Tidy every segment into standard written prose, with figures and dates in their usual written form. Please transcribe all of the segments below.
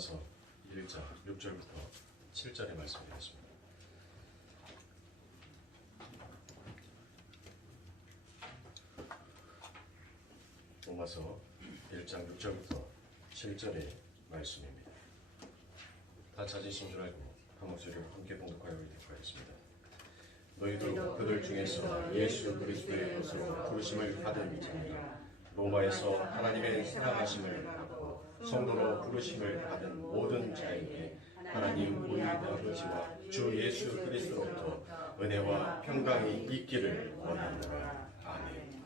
로마서 1장 6절부터 7절의 말씀이겠습니다. 로마서 1장 6절부터 7절의 말씀입니다. 다 찾으신 줄 알고 한 목소리로 함께 봉독하여 읽도록 하겠습니다. 너희도 그들 중에서 예수 그리스도의 것으로 부르심을 받은 자니라. 로마에서 하나님의 사랑하심을 받고 성도로 부르심을 받은 모든 자에게 하나님 우리 아버지와 주 예수 그리스도로부터 은혜와 평강이 있기를 원하노라. 아멘.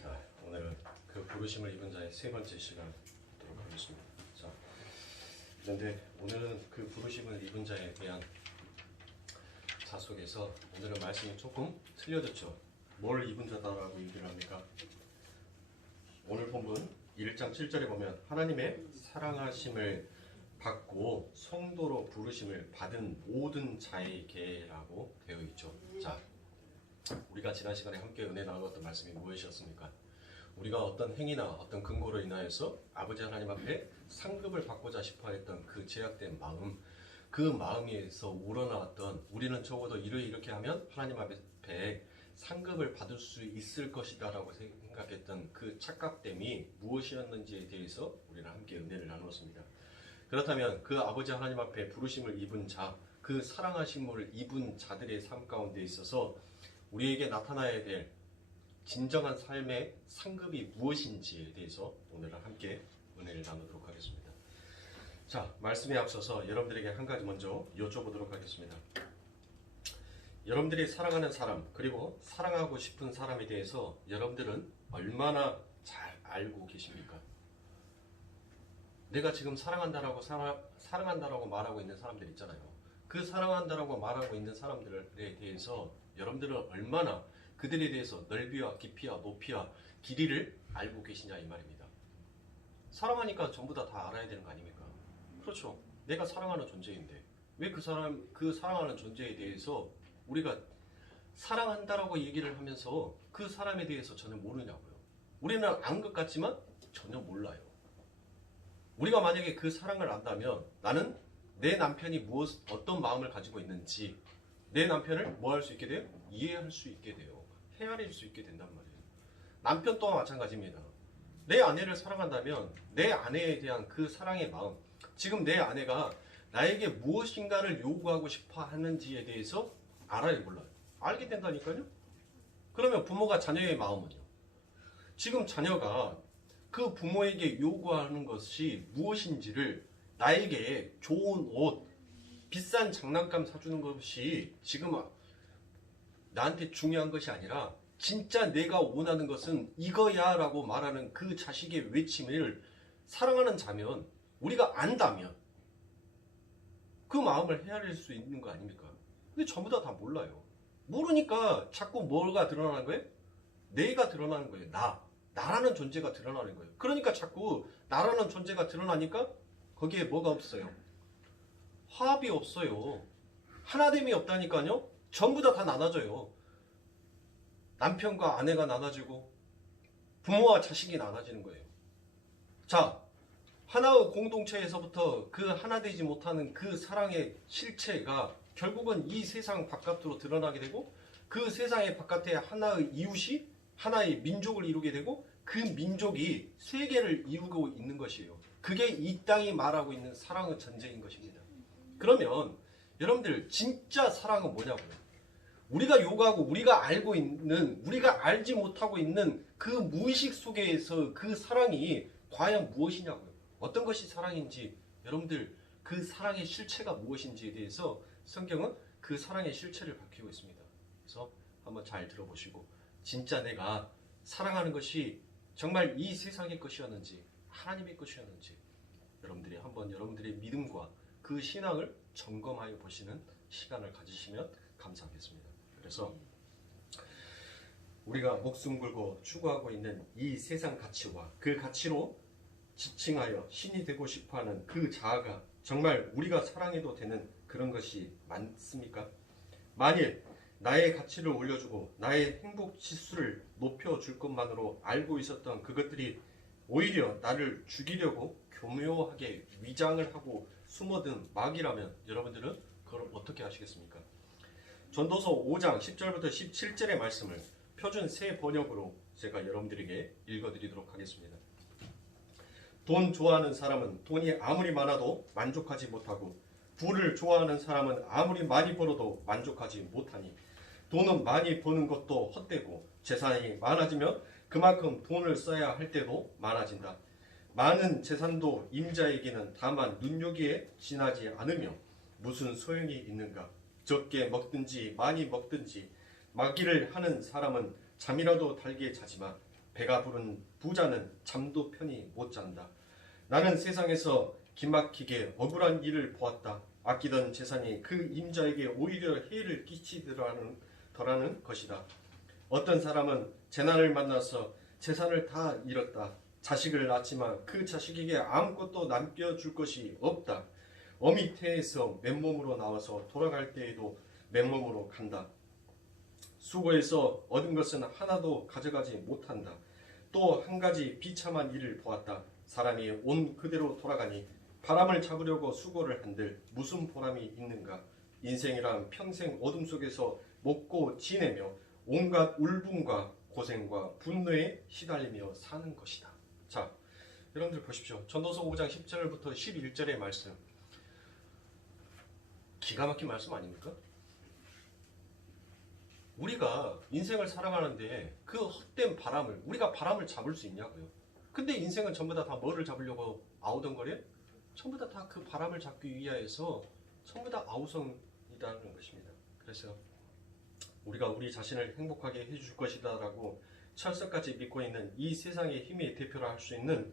자, 오늘은 그 부르심을 입은 자의 세 번째 시간 하도록 하겠습니다. 자, 그런데 오늘은 그 부르심을 입은 자에 대한 자 속에서 오늘은 말씀이 조금 틀려졌죠. 뭘 입은 자다라고 얘기를 합니까? 오늘 본문 1장 7절에 보면 하나님의 사랑하심을 받고 성도로 부르심을 받은 모든 자에게라고 되어 있죠. 자, 우리가 지난 시간에 함께 은혜 나누었던 말씀이 무엇이었습니까? 우리가 어떤 행위나 어떤 근거로 인하여서 아버지 하나님 앞에 상급을 받고자 싶어 했던 그 제약된 마음, 그 마음에서 우러나왔던 우리는 적어도 이렇게 하면 하나님 앞에 상급을 받을 수 있을 것이다 라고 생각했던 그 착각됨이 무엇이었는지에 대해서 우리는 함께 은혜를 나누었습니다. 그렇다면 그 아버지 하나님 앞에 부르심을 입은 자, 그 사랑하심을 입은 자들의 삶 가운데 있어서 우리에게 나타나야 될 진정한 삶의 상급이 무엇인지에 대해서 오늘은 함께 은혜를 나누도록 하겠습니다. 자, 말씀에 앞서서 여러분들에게 한 가지 먼저 여쭤보도록 하겠습니다. 여러분들이 사랑하는 사람, 그리고 사랑하고 싶은 사람에 대해서 여러분들은 얼마나 잘 알고 계십니까? 내가 지금 사랑한다라고 말하고 있는 사람들 있잖아요. 그 사랑한다라고 말하고 있는 사람들에 대해서 여러분들은 얼마나 그들에 대해서 넓이와 깊이와 높이와 길이를 알고 계시냐 이 말입니다. 사랑하니까 전부 다 알아야 되는 거 아닙니까? 그렇죠. 내가 사랑하는 존재인데 왜 그 사랑하는 존재에 대해서 우리가 사랑한다라고 얘기를 하면서 그 사람에 대해서 전혀 모르냐고요. 우리는 안 것 같지만 전혀 몰라요. 우리가 만약에 그 사랑을 안다면 나는 내 남편이 어떤 마음을 가지고 있는지 내 남편을 뭐 할 수 있게 돼요? 이해할 수 있게 돼요. 헤아릴 수 있게 된단 말이에요. 남편 또한 마찬가지입니다. 내 아내를 사랑한다면 내 아내에 대한 그 사랑의 마음, 지금 내 아내가 나에게 무엇인가를 요구하고 싶어 하는지에 대해서 알아요, 몰라요? 알게 된다니까요? 그러면 부모가 자녀의 마음은요? 지금 자녀가 그 부모에게 요구하는 것이 무엇인지를 나에게 좋은 옷, 비싼 장난감 사주는 것이 지금 나한테 중요한 것이 아니라 진짜 내가 원하는 것은 이거야 라고 말하는 그 자식의 외침을 사랑하는 자면 우리가 안다면 그 마음을 헤아릴 수 있는 거 아닙니까? 근데 전부 다 몰라요. 모르니까 자꾸 뭐가 드러나는 거예요? 내가 드러나는 거예요. 나라는 존재가 드러나는 거예요. 그러니까 자꾸 나라는 존재가 드러나니까 거기에 뭐가 없어요? 화합이 없어요. 하나됨이 없다니까요. 전부 다 나눠져요. 남편과 아내가 나눠지고 부모와 자식이 나눠지는 거예요. 자, 하나의 공동체에서부터 그 하나 되지 못하는 그 사랑의 실체가 결국은 이 세상 바깥으로 드러나게 되고 그 세상의 바깥에 하나의 이웃이 하나의 민족을 이루게 되고 그 민족이 세계를 이루고 있는 것이에요. 그게 이 땅이 말하고 있는 사랑의 전제인 것입니다. 그러면 여러분들 진짜 사랑은 뭐냐고요? 우리가 요구하고 우리가 알고 있는, 우리가 알지 못하고 있는 그 무의식 속에서 그 사랑이 과연 무엇이냐고요? 어떤 것이 사랑인지, 여러분들 그 사랑의 실체가 무엇인지에 대해서 성경은 그 사랑의 실체를 밝히고 있습니다. 그래서 한번 잘 들어보시고 진짜 내가 사랑하는 것이 정말 이 세상의 것이었는지 하나님의 것이었는지 여러분들이 한번 여러분들의 믿음과 그 신앙을 점검하여 보시는 시간을 가지시면 감사하겠습니다. 그래서 우리가 목숨 걸고 추구하고 있는 이 세상 가치와 그 가치로 지칭하여 신이 되고 싶어하는 그 자아가 정말 우리가 사랑해도 되는 그런 것이 많습니까? 만일 나의 가치를 올려주고 나의 행복 지수를 높여줄 것만으로 알고 있었던 그것들이 오히려 나를 죽이려고 교묘하게 위장을 하고 숨어든 마귀라면 여러분들은 그걸 어떻게 하시겠습니까? 전도서 5장 10절부터 17절의 말씀을 표준 새 번역으로 제가 여러분들에게 읽어드리도록 하겠습니다. 돈 좋아하는 사람은 돈이 아무리 많아도 만족하지 못하고 부를 좋아하는 사람은 아무리 많이 벌어도 만족하지 못하니 돈은 많이 버는 것도 헛되고 재산이 많아지면 그만큼 돈을 써야 할 때도 많아진다. 많은 재산도 임자에게는 다만 눈요기에 지나지 않으며 무슨 소용이 있는가? 적게 먹든지 많이 먹든지 마귀를 하는 사람은 잠이라도 달게 자지만 배가 부른 부자는 잠도 편히 못 잔다. 나는 세상에서 기막히게 억울한 일을 보았다. 아끼던 재산이 그 임자에게 오히려 해를 끼치더라는 것이다. 어떤 사람은 재난을 만나서 재산을 다 잃었다. 자식을 낳지만 그 자식에게 아무것도 남겨줄 것이 없다. 어미 태에서 맨몸으로 나와서 돌아갈 때에도 맨몸으로 간다. 수고해서 얻은 것은 하나도 가져가지 못한다. 또 한 가지 비참한 일을 보았다. 사람이 온 그대로 돌아가니 바람을 잡으려고 수고를 한들 무슨 보람이 있는가? 인생이란 평생 어둠 속에서 먹고 지내며 온갖 울분과 고생과 분노에 시달리며 사는 것이다. 자, 여러분들 보십시오. 전도서 5장 10절부터 11절의 말씀. 기가 막힌 말씀 아닙니까? 우리가 인생을 살아가는데 그 헛된 바람을, 우리가 바람을 잡을 수 있냐고요. 근데 인생은 전부 다 뭐를 잡으려고 아우성거려? 전부 다 그 바람을 잡기 위하여서 전부 다 아우성이라는 것입니다. 그래서 우리가 우리 자신을 행복하게 해줄 것이다 라고 철석같이 믿고 있는 이 세상의 힘의 대표라 할 수 있는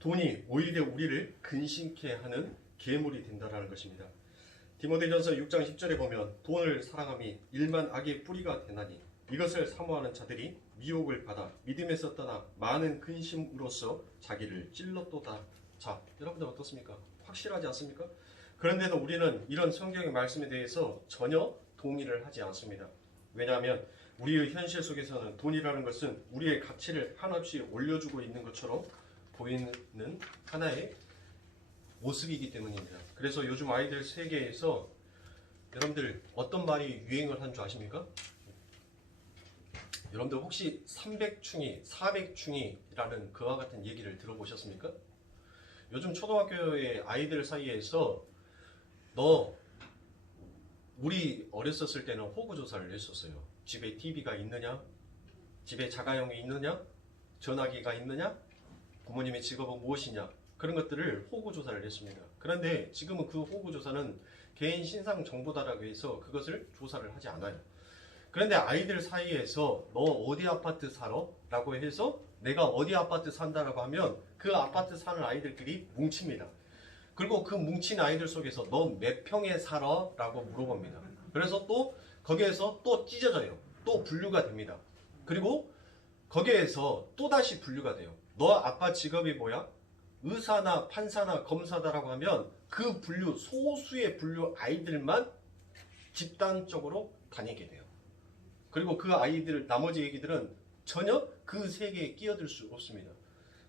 돈이 오히려 우리를 근심케 하는 괴물이 된다라는 것입니다. 디모데전서 6장 10절에 보면 돈을 사랑함이 일만 악의 뿌리가 되나니 이것을 사모하는 자들이 미혹을 받아 믿음에서 떠나 많은 근심으로써 자기를 찔렀도다. 자, 여러분들 어떻습니까? 확실하지 않습니까? 그런데도 우리는 이런 성경의 말씀에 대해서 전혀 동의를 하지 않습니다. 왜냐하면 우리의 현실 속에서는 돈이라는 것은 우리의 가치를 한없이 올려주고 있는 것처럼 보이는 하나의 모습이기 때문입니다. 그래서 요즘 아이들 세계에서 여러분들 어떤 말이 유행을 한 줄 아십니까? 여러분들 혹시 300충이 400충이라는 그와 같은 얘기를 들어보셨습니까? 요즘 초등학교의 아이들 사이에서 너 우리 어렸었을 때는 호구조사를 했었어요. 집에 TV가 있느냐? 집에 자가용이 있느냐? 전화기가 있느냐? 부모님의 직업은 무엇이냐? 그런 것들을 호구조사를 했습니다. 그런데 지금은 그 호구조사는 개인 신상 정보다라고 해서 그것을 조사를 하지 않아요. 그런데 아이들 사이에서 너 어디 아파트 살아? 라고 해서 내가 어디 아파트 산다라고 하면 그 아파트 사는 아이들끼리 뭉칩니다. 그리고 그 뭉친 아이들 속에서 너 몇 평에 살아? 라고 물어봅니다. 그래서 또 거기에서 또 찢어져요. 또 분류가 됩니다. 그리고 거기에서 또 다시 분류가 돼요. 너 아빠 직업이 뭐야? 의사나 판사나 검사다라고 하면 그 분류, 소수의 분류 아이들만 집단적으로 다니게 돼요. 그리고 그 아이들, 나머지 애기들은 전혀 그 세계에 끼어들 수 없습니다.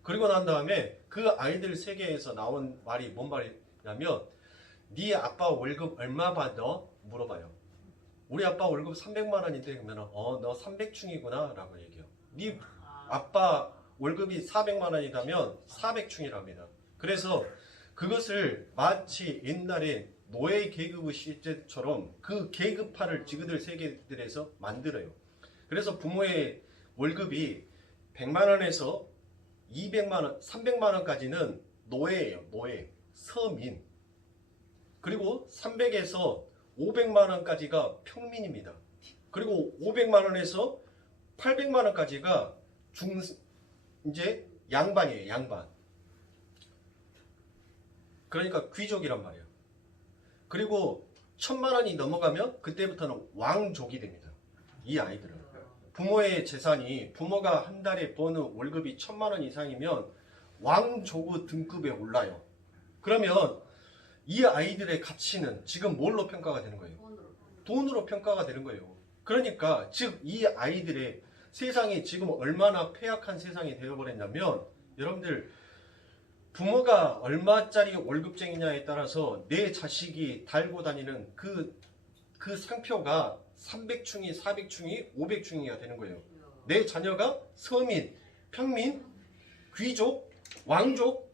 그리고 난 다음에 그 아이들 세계에서 나온 말이 뭔 말이냐면 네 아빠 월급 얼마 받아? 물어봐요. 우리 아빠 월급 300만 원인데 그러면 너 300충이구나 라고 얘기해요. 네 아빠 월급이 400만 원이라면 400충이랍니다. 그래서 그것을 마치 옛날에 노예 계급 시대처럼 그 계급화를 지그들 세계들에서 만들어요. 그래서 부모의 월급이 100만 원에서 200만 원, 300만 원까지는 노예예요. 노예, 서민. 그리고 300에서 500만 원까지가 평민입니다. 그리고 500만 원에서 800만 원까지가 이제 양반이에요. 양반. 그러니까 귀족이란 말이에요. 그리고 1000만 원이 넘어가면 그때부터는 왕족이 됩니다. 이 아이들은. 부모의 재산이, 부모가 한 달에 버는 월급이 1000만 원 이상이면 왕족의 등급에 올라요. 그러면 이 아이들의 가치는 지금 뭘로 평가가 되는 거예요? 돈으로 평가가 되는 거예요. 그러니까 즉 이 아이들의 세상이 지금 얼마나 폐악한 세상이 되어버렸냐면 여러분들 부모가 얼마짜리 월급쟁이냐에 따라서 내 자식이 달고 다니는 그 상표가 300충이, 400충이, 500충이가 되는 거예요. 내 자녀가 서민, 평민, 귀족, 왕족,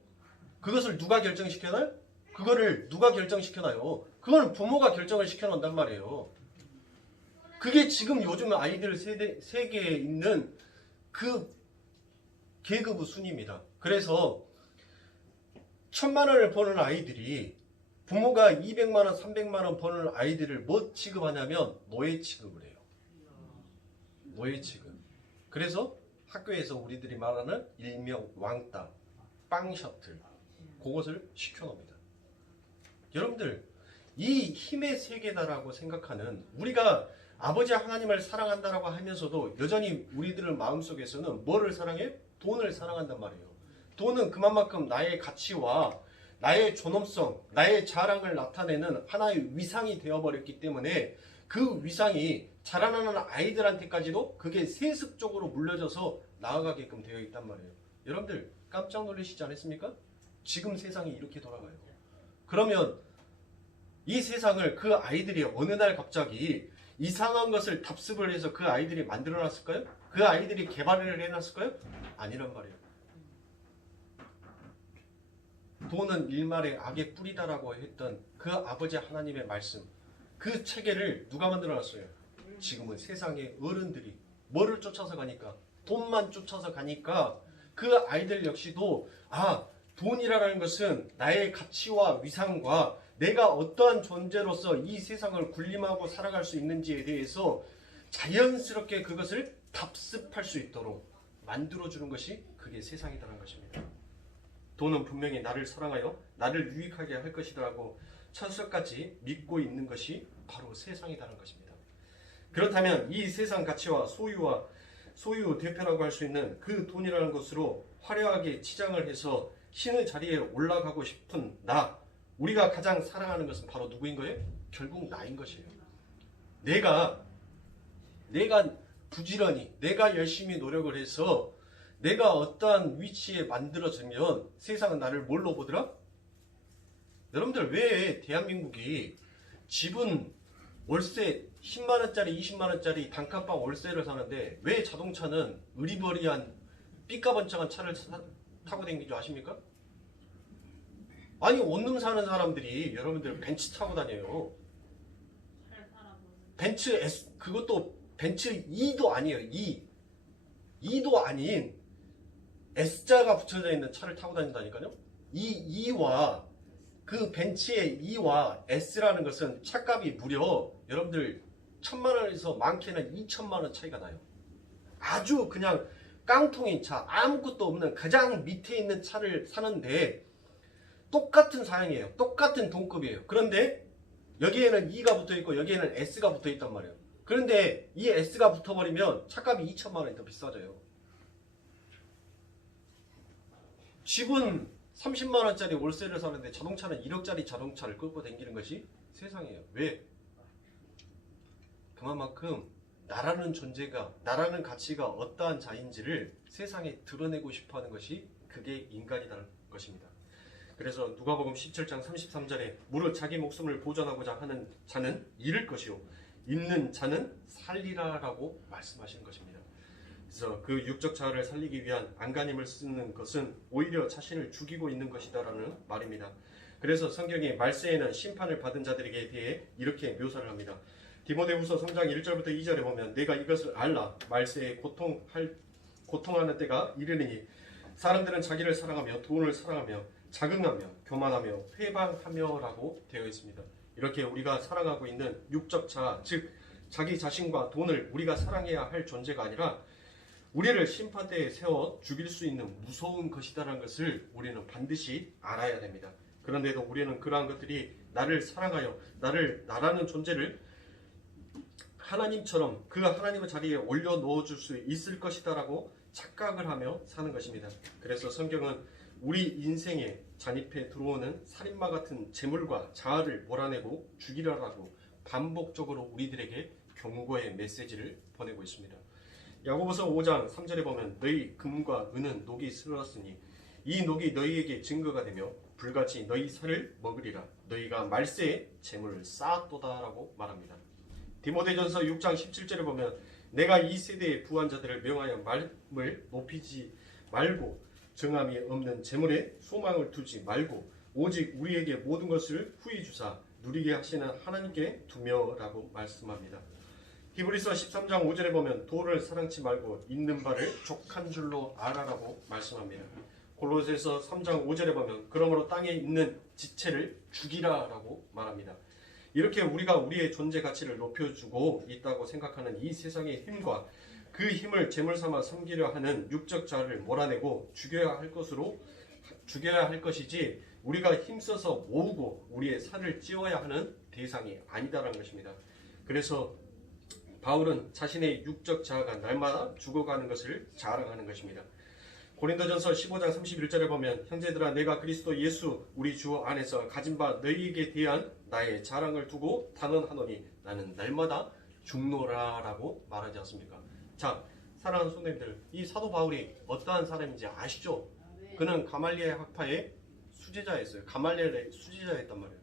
그것을 누가 결정시켜놔요? 그거를 누가 결정시켜놔요? 그거는 부모가 결정을 시켜놓는단 말이에요. 그게 지금 요즘 아이들 세계에 있는 그 계급 순위입니다. 그래서 1000만 원을 버는 아이들이 부모가 200만 원, 300만 원 버는 아이들을 뭐 취급하냐면 노예 취급을 해요. 노예 취급. 그래서 학교에서 우리들이 말하는 일명 왕따, 빵 셔틀, 그것을 시켜놓습니다. 여러분들, 이 힘의 세계다라고 생각하는, 우리가 아버지 하나님을 사랑한다라고 하면서도 여전히 우리들의 마음속에서는 뭐를 사랑해? 돈을 사랑한단 말이에요. 돈은 그만큼 나의 가치와 나의 존엄성, 나의 자랑을 나타내는 하나의 위상이 되어버렸기 때문에 그 위상이 자라나는 아이들한테까지도 그게 세습적으로 물려져서 나아가게끔 되어 있단 말이에요. 여러분들 깜짝 놀라시지 않았습니까? 지금 세상이 이렇게 돌아가요. 그러면 이 세상을 그 아이들이 어느 날 갑자기 이상한 것을 답습을 해서 그 아이들이 만들어놨을까요? 그 아이들이 개발을 해놨을까요? 아니란 말이에요. 돈은 일말의 악의 뿌리다라고 했던 그 아버지 하나님의 말씀, 그 체계를 누가 만들어놨어요? 지금은 세상의 어른들이 뭐를 쫓아서 가니까? 돈만 쫓아서 가니까 그 아이들 역시도 돈이라는 것은 나의 가치와 위상과 내가 어떠한 존재로서 이 세상을 군림하고 살아갈 수 있는지에 대해서 자연스럽게 그것을 답습할 수 있도록 만들어주는 것이 그게 세상이라는 것입니다. 돈은 분명히 나를 사랑하여 나를 유익하게 할 것이라고 철석같이 믿고 있는 것이 바로 세상이라는 것입니다. 그렇다면 이 세상 가치와 소유 대표라고 할 수 있는 그 돈이라는 것으로 화려하게 치장을 해서 신의 자리에 올라가고 싶은 우리가 가장 사랑하는 것은 바로 누구인 거예요? 결국 나인 것이에요. 내가 부지런히, 내가 열심히 노력을 해서 내가 어떠한 위치에 만들어지면 세상은 나를 뭘로 보더라? 여러분들, 왜 대한민국이 집은 월세 10만원짜리 20만원짜리 단칸방 월세를 사는데 왜 자동차는 으리버리한 삐까번쩍한 차를 타고 다니는지 아십니까? 아니, 원룸 사는 사람들이 여러분들 벤츠 타고 다녀요. 벤츠 S, 그것도 벤츠 2도 아니에요. 2도 아닌 S자가 붙여져 있는 차를 타고 다닌다니까요. 이 2와 그 벤츠의 2와 S라는 것은 차값이 무려 여러분들 1000만원에서 많게는 2000만원 차이가 나요. 아주 그냥 깡통인 차, 아무것도 없는 가장 밑에 있는 차를 사는데 똑같은 사양이에요. 똑같은 동급이에요. 그런데 여기에는 2가 붙어있고 여기에는 S가 붙어있단 말이에요. 그런데 이 S가 붙어버리면 차값이 2000만원이 더 비싸져요. 집은 30만원짜리 월세를 사는데 자동차는 1억짜리 자동차를 끌고 다니는 것이 세상이에요. 왜? 그만큼 나라는 존재가, 나라는 가치가 어떠한 자인지를 세상에 드러내고 싶어하는 것이 그게 인간이라는 것입니다. 그래서 누가복음 17장 33절에 무릇 자기 목숨을 보존하고자 하는 자는 잃을 것이요 있는 자는 살리라 라고 말씀하시는 것입니다. 그래서 그 육적 자아를 살리기 위한 안간힘을 쓰는 것은 오히려 자신을 죽이고 있는 것이다라는 말입니다. 그래서 성경의 말세에는 심판을 받은 자들에게 대해 이렇게 묘사를 합니다. 디모데후서 3장 1절부터 2절에 보면 내가 이것을 알라 말세에 고통하는 때가 이르느니 사람들은 자기를 사랑하며 돈을 사랑하며 자긍하며 교만하며 회방하며 라고 되어 있습니다. 이렇게 우리가 사랑하고 있는 육적 자아, 즉 자기 자신과 돈을 우리가 사랑해야 할 존재가 아니라 우리를 심판대에 세워 죽일 수 있는 무서운 것이다라는 것을 우리는 반드시 알아야 됩니다. 그런데도 우리는 그러한 것들이 나를 사랑하여 나라는 존재를 하나님처럼 그 하나님의 자리에 올려 넣어줄 수 있을 것이다라고 착각을 하며 사는 것입니다. 그래서 성경은 우리 인생에 잔입해 들어오는 살인마 같은 재물과 자아를 몰아내고 죽이라라고 반복적으로 우리들에게 경고의 메시지를 보내고 있습니다. 야고보서 5장 3절에 보면 너희 금과 은은 녹이 슬었으니 이 녹이 너희에게 증거가 되며 불같이 너희 살을 먹으리라. 너희가 말세에 재물을 쌓았도다라고 말합니다. 디모데전서 6장 17절에 보면 내가 이 세대의 부한 자들을 명하여 말을 높이지 말고 정함이 없는 재물에 소망을 두지 말고 오직 우리에게 모든 것을 후히 주사 누리게 하시는 하나님께 두며라고 말씀합니다. 히브리서 13장 5절에 보면 도를 사랑치 말고 있는 바를 족한 줄로 알아라고 말씀합니다. 골로새서 3장 5절에 보면 그러므로 땅에 있는 지체를 죽이라라고 말합니다. 이렇게 우리가 우리의 존재 가치를 높여주고 있다고 생각하는 이 세상의 힘과 그 힘을 재물 삼아 섬기려 하는 육적 자를 몰아내고 죽여야 할 것이지 우리가 힘써서 모으고 우리의 살을 찌워야 하는 대상이 아니다라는 것입니다. 그래서 바울은 자신의 육적 자아가 날마다 죽어가는 것을 자랑하는 것입니다. 고린도전서 15장 31절에 보면 형제들아 내가 그리스도 예수 우리 주 안에서 가진 바 너희에게 대한 나의 자랑을 두고 단언하노니 나는 날마다 죽노라라고 말하지 않습니까? 자, 사랑하는 손님들, 이 사도 바울이 어떠한 사람인지 아시죠? 그는 가말리엘 학파의 수제자였어요. 가말리엘의 수제자였단 말이에요.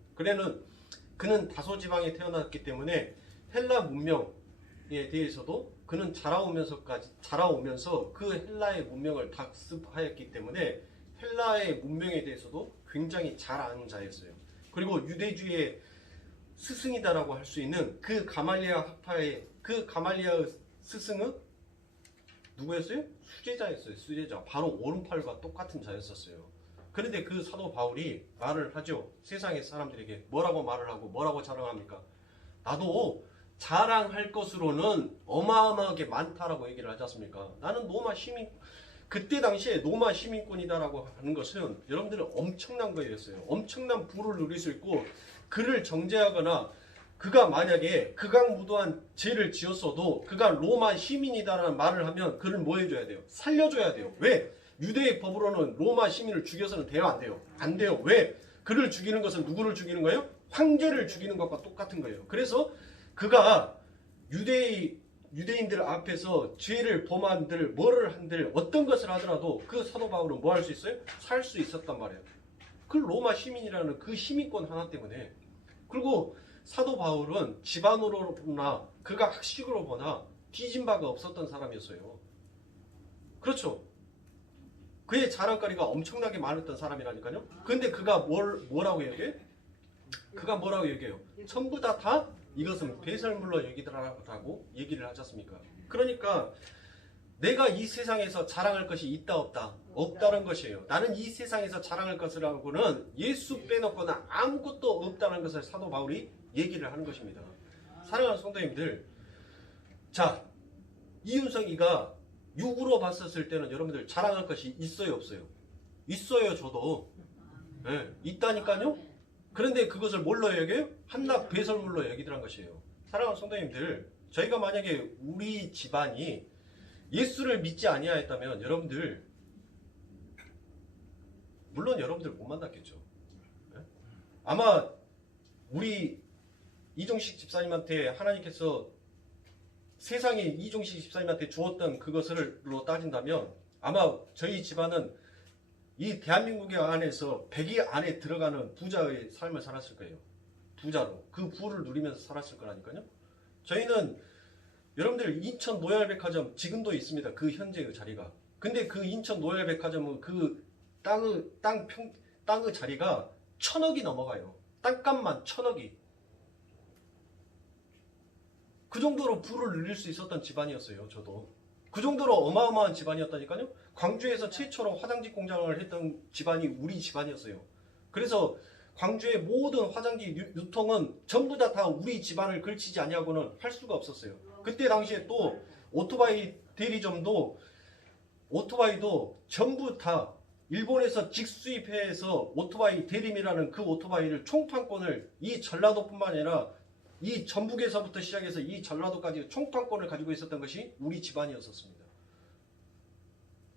그는 다소 지방에 태어났기 때문에 헬라 문명에 대해서도 그는 자라오면서 그 헬라의 문명을 학습하였기 때문에 헬라의 문명에 대해서도 굉장히 잘 아는 자였어요. 그리고 유대주의의 스승이다라고 할 수 있는 그 가말리엘 학파의 그 가말리엘 스승은 누구였어요? 수제자였어요. 수제자. 바로 오른팔과 똑같은 자였었어요. 그런데 그 사도 바울이 말을 하죠. 세상의 사람들에게 뭐라고 말을 하고 뭐라고 자랑합니까? 나도 자랑할 것으로는 어마어마하게 많다라고 얘기를 하지 않습니까? 나는 그때 당시에 로마 시민권이다라고 하는 것은 여러분들은 엄청난 거였어요. 엄청난 부를 누릴 수 있고 그를 정죄하거나 그가 만약에 극악무도한 죄를 지었어도 그가 로마 시민이다라는 말을 하면 그를 뭐 해줘야 돼요? 살려줘야 돼요. 왜? 유대의 법으로는 로마 시민을 죽여서는 돼요? 안 돼요? 안 돼요. 왜? 그를 죽이는 것은 누구를 죽이는 거예요? 황제를 죽이는 것과 똑같은 거예요. 그래서 그가 유대인들 앞에서 죄를 범한들 뭐를 한들 어떤 것을 하더라도 그 사도 바울은 뭐 할 수 있어요? 살 수 있었단 말이에요. 그 로마 시민이라는 그 시민권 하나 때문에. 그리고 사도 바울은 집안으로 보나 그가 학식으로 보나 뒤진 바가 없었던 사람이었어요. 그렇죠. 그의 자랑거리가 엄청나게 많았던 사람이라니까요. 근데 그가 뭐라고 얘기해요? 그가 뭐라고 얘기해요? 전부 다 이것은 배설물로 여기더라라고 얘기를 하지 않습니까? 그러니까 내가 이 세상에서 자랑할 것이 있다 없다? 없다는 것이에요. 나는 이 세상에서 자랑할 것이라고는 예수 빼놓고는 아무것도 없다는 것을 사도 바울이 얘기를 하는 것입니다. 사랑하는 성도님들, 자, 이윤석이가 육으로 봤었을 때는 여러분들 자랑할 것이 있어요 없어요? 있어요. 저도 있다니까요. 그런데 그것을 뭘로 여겨요? 한낱 배설물로 여기더란 것이에요. 사랑하는 성도님들, 저희가 만약에 우리 집안이 예수를 믿지 아니하였다면 여러분들 물론 여러분들 못 만났겠죠. 아마 우리 이종식 집사님한테 하나님께서 세상에 이종식 집사님한테 주었던 그것을로 따진다면 아마 저희 집안은 이 대한민국의 안에서 100위 안에 들어가는 부자의 삶을 살았을 거예요. 부자로. 그 부를 누리면서 살았을 거라니까요. 저희는 여러분들 인천 노열백화점 지금도 있습니다. 그 현재의 자리가. 근데 그 인천 노열백화점은 그 땅의 자리가 1,000억이 넘어가요. 땅값만 1,000억이. 그 정도로 부를 누릴 수 있었던 집안이었어요. 저도. 그 정도로 어마어마한 집안이었다니까요. 광주에서 최초로 화장지 공장을 했던 집안이 우리 집안이었어요. 그래서 광주의 모든 화장지 유통은 전부 다 우리 집안을 걸치지 아니하고는 할 수가 없었어요. 그때 당시에 또 오토바이 대리점도 오토바이도 전부 다 일본에서 직수입해서 오토바이 대림이라는 그 오토바이를 총판권을 이 전라도뿐만 아니라 이 전북에서부터 시작해서 이 전라도까지 총판권을 가지고 있었던 것이 우리 집안이었습니다.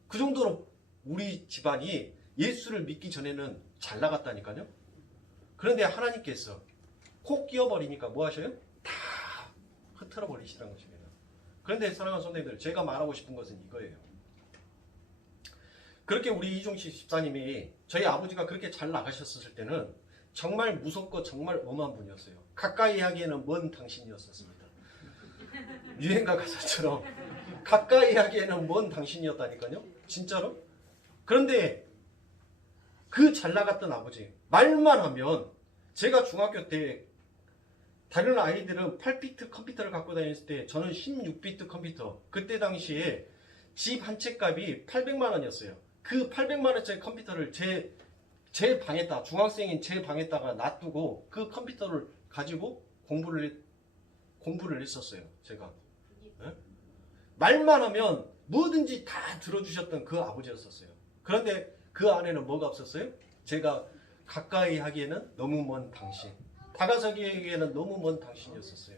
그 정도로 우리 집안이 예수를 믿기 전에는 잘 나갔다니까요. 그런데 하나님께서 콕 끼워버리니까 뭐 하셔요? 다 흐트러 버리시라는 것입니다. 그런데 사랑하는 성도님들, 제가 말하고 싶은 것은 이거예요. 그렇게 우리 이종식 집사님이 저희 아버지가 그렇게 잘 나가셨을 때는 정말 무섭고 정말 엄한 분이었어요. 가까이 하기에는 먼 당신이었었습니다. 유행가 가사처럼 가까이 하기에는 먼 당신이었다니까요. 진짜로. 그런데 그 잘 나갔던 아버지 말만 하면, 제가 중학교 때 다른 아이들은 8비트 컴퓨터를 갖고 다녔을 때 저는 16비트 컴퓨터, 그때 당시에 집 한 채 값이 800만 원이었어요. 그 800만 원짜리 컴퓨터를 제 방에다가, 중학생인 제 방에다가 놔두고 그 컴퓨터를 가지고 공부를 했었어요. 제가. 네? 말만 하면 뭐든지 다 들어주셨던 그 아버지였었어요. 그런데 그 안에는 뭐가 없었어요? 제가 가까이 하기에는 너무 먼 당신, 다가서기에는 너무 먼 당신이었었어요.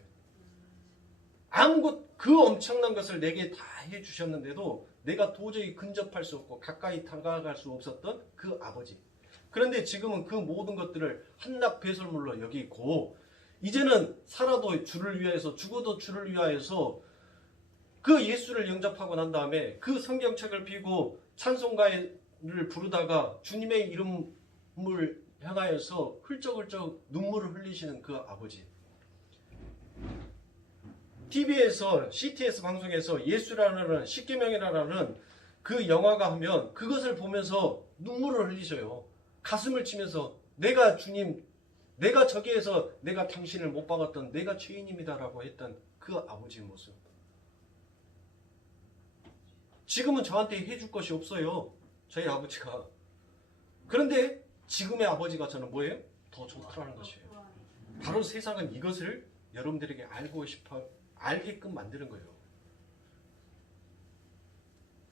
아무것, 그 엄청난 것을 내게 다 해주셨는데도 내가 도저히 근접할 수 없고 가까이 다가갈 수 없었던 그 아버지. 그런데 지금은 그 모든 것들을 한낱 배설물로 여기고, 이제는 살아도 주를 위하여서 죽어도 주를 위하여서 그 예수를 영접하고 난 다음에 그 성경책을 펴고 찬송가를 부르다가 주님의 이름을 향하여서 훌쩍훌쩍 눈물을 흘리시는 그 아버지. TV에서 CTS 방송에서 예수라는 십계명이라는 그 영화가 하면 그것을 보면서 눈물을 흘리셔요. 가슴을 치면서 내가 주님, 내가 저기에서 내가 당신을 못 박았던 내가 죄인입니다라고 했던 그 아버지의 모습. 지금은 저한테 해줄 것이 없어요. 저희 아버지가. 그런데 지금의 아버지가 저는 뭐예요? 더 좋다라는 것이에요. 바로 세상은 이것을 여러분들에게 알게끔 만드는 거예요.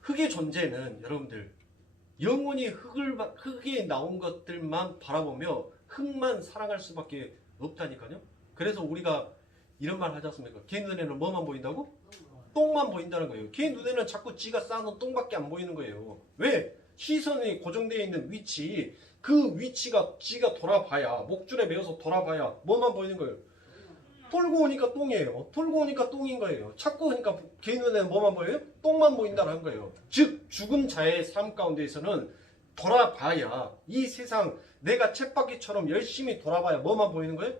흙의 존재는 여러분들 영원히 흙에 나온 것들만 바라보며 흙만 사랑할 수밖에 없다니까요. 그래서 우리가 이런 말 하지 않습니까? 걔 눈에는 뭐만 보인다고? 똥만 보인다는 거예요. 걔 눈에는 자꾸 지가 쌓아놓은 똥밖에 안 보이는 거예요. 왜? 시선이 고정되어 있는 위치, 그 위치가 지가 돌아봐야, 목줄에 매어서 돌아봐야 뭐만 보이는 거예요? 돌고 오니까 똥이에요. 돌고 오니까 똥인 거예요. 찾고 오니까 걔 눈에는 뭐만 보여요? 똥만 보인다는 거예요. 즉 죽은 자의 삶 가운데에서는 돌아봐야, 이 세상 내가 쳇바퀴처럼 열심히 돌아봐야 뭐만 보이는 거예요?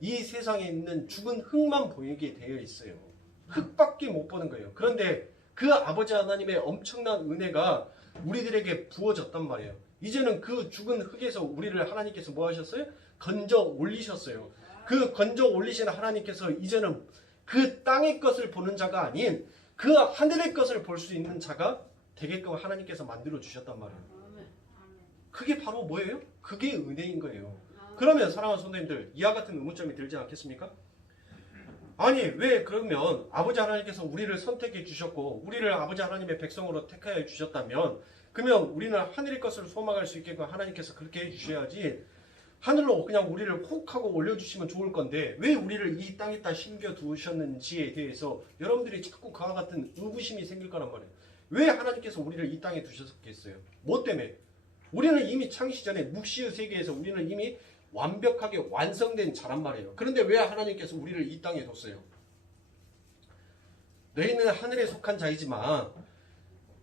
이 세상에 있는 죽은 흙만 보이게 되어 있어요. 흙밖에 못 보는 거예요. 그런데 그 아버지 하나님의 엄청난 은혜가 우리들에게 부어졌단 말이에요. 이제는 그 죽은 흙에서 우리를 하나님께서 뭐 하셨어요? 건져 올리셨어요. 그 건져 올리신 하나님께서 이제는 그 땅의 것을 보는 자가 아닌 그 하늘의 것을 볼 수 있는 자가 되게끔 하나님께서 만들어 주셨단 말이에요. 그게 바로 뭐예요? 그게 은혜인 거예요. 그러면 사랑하는 성도님들, 이와 같은 의문점이 들지 않겠습니까? 아니 왜 그러면 아버지 하나님께서 우리를 선택해 주셨고 우리를 아버지 하나님의 백성으로 택하여 주셨다면, 그러면 우리는 하늘의 것을 소망할 수 있게끔 하나님께서 그렇게 해주셔야지 하늘로 그냥 우리를 훅 하고 올려주시면 좋을 건데 왜 우리를 이 땅에다 심겨두셨는지에 대해서 여러분들이 자꾸 그와 같은 의구심이 생길 거란 말이에요. 왜 하나님께서 우리를 이 땅에 두셨겠어요? 뭐 때문에? 우리는 이미 창시 전에 묵시의 세계에서 우리는 이미 완벽하게 완성된 자란 말이에요. 그런데 왜 하나님께서 우리를 이 땅에 뒀어요? 너희는 하늘에 속한 자이지만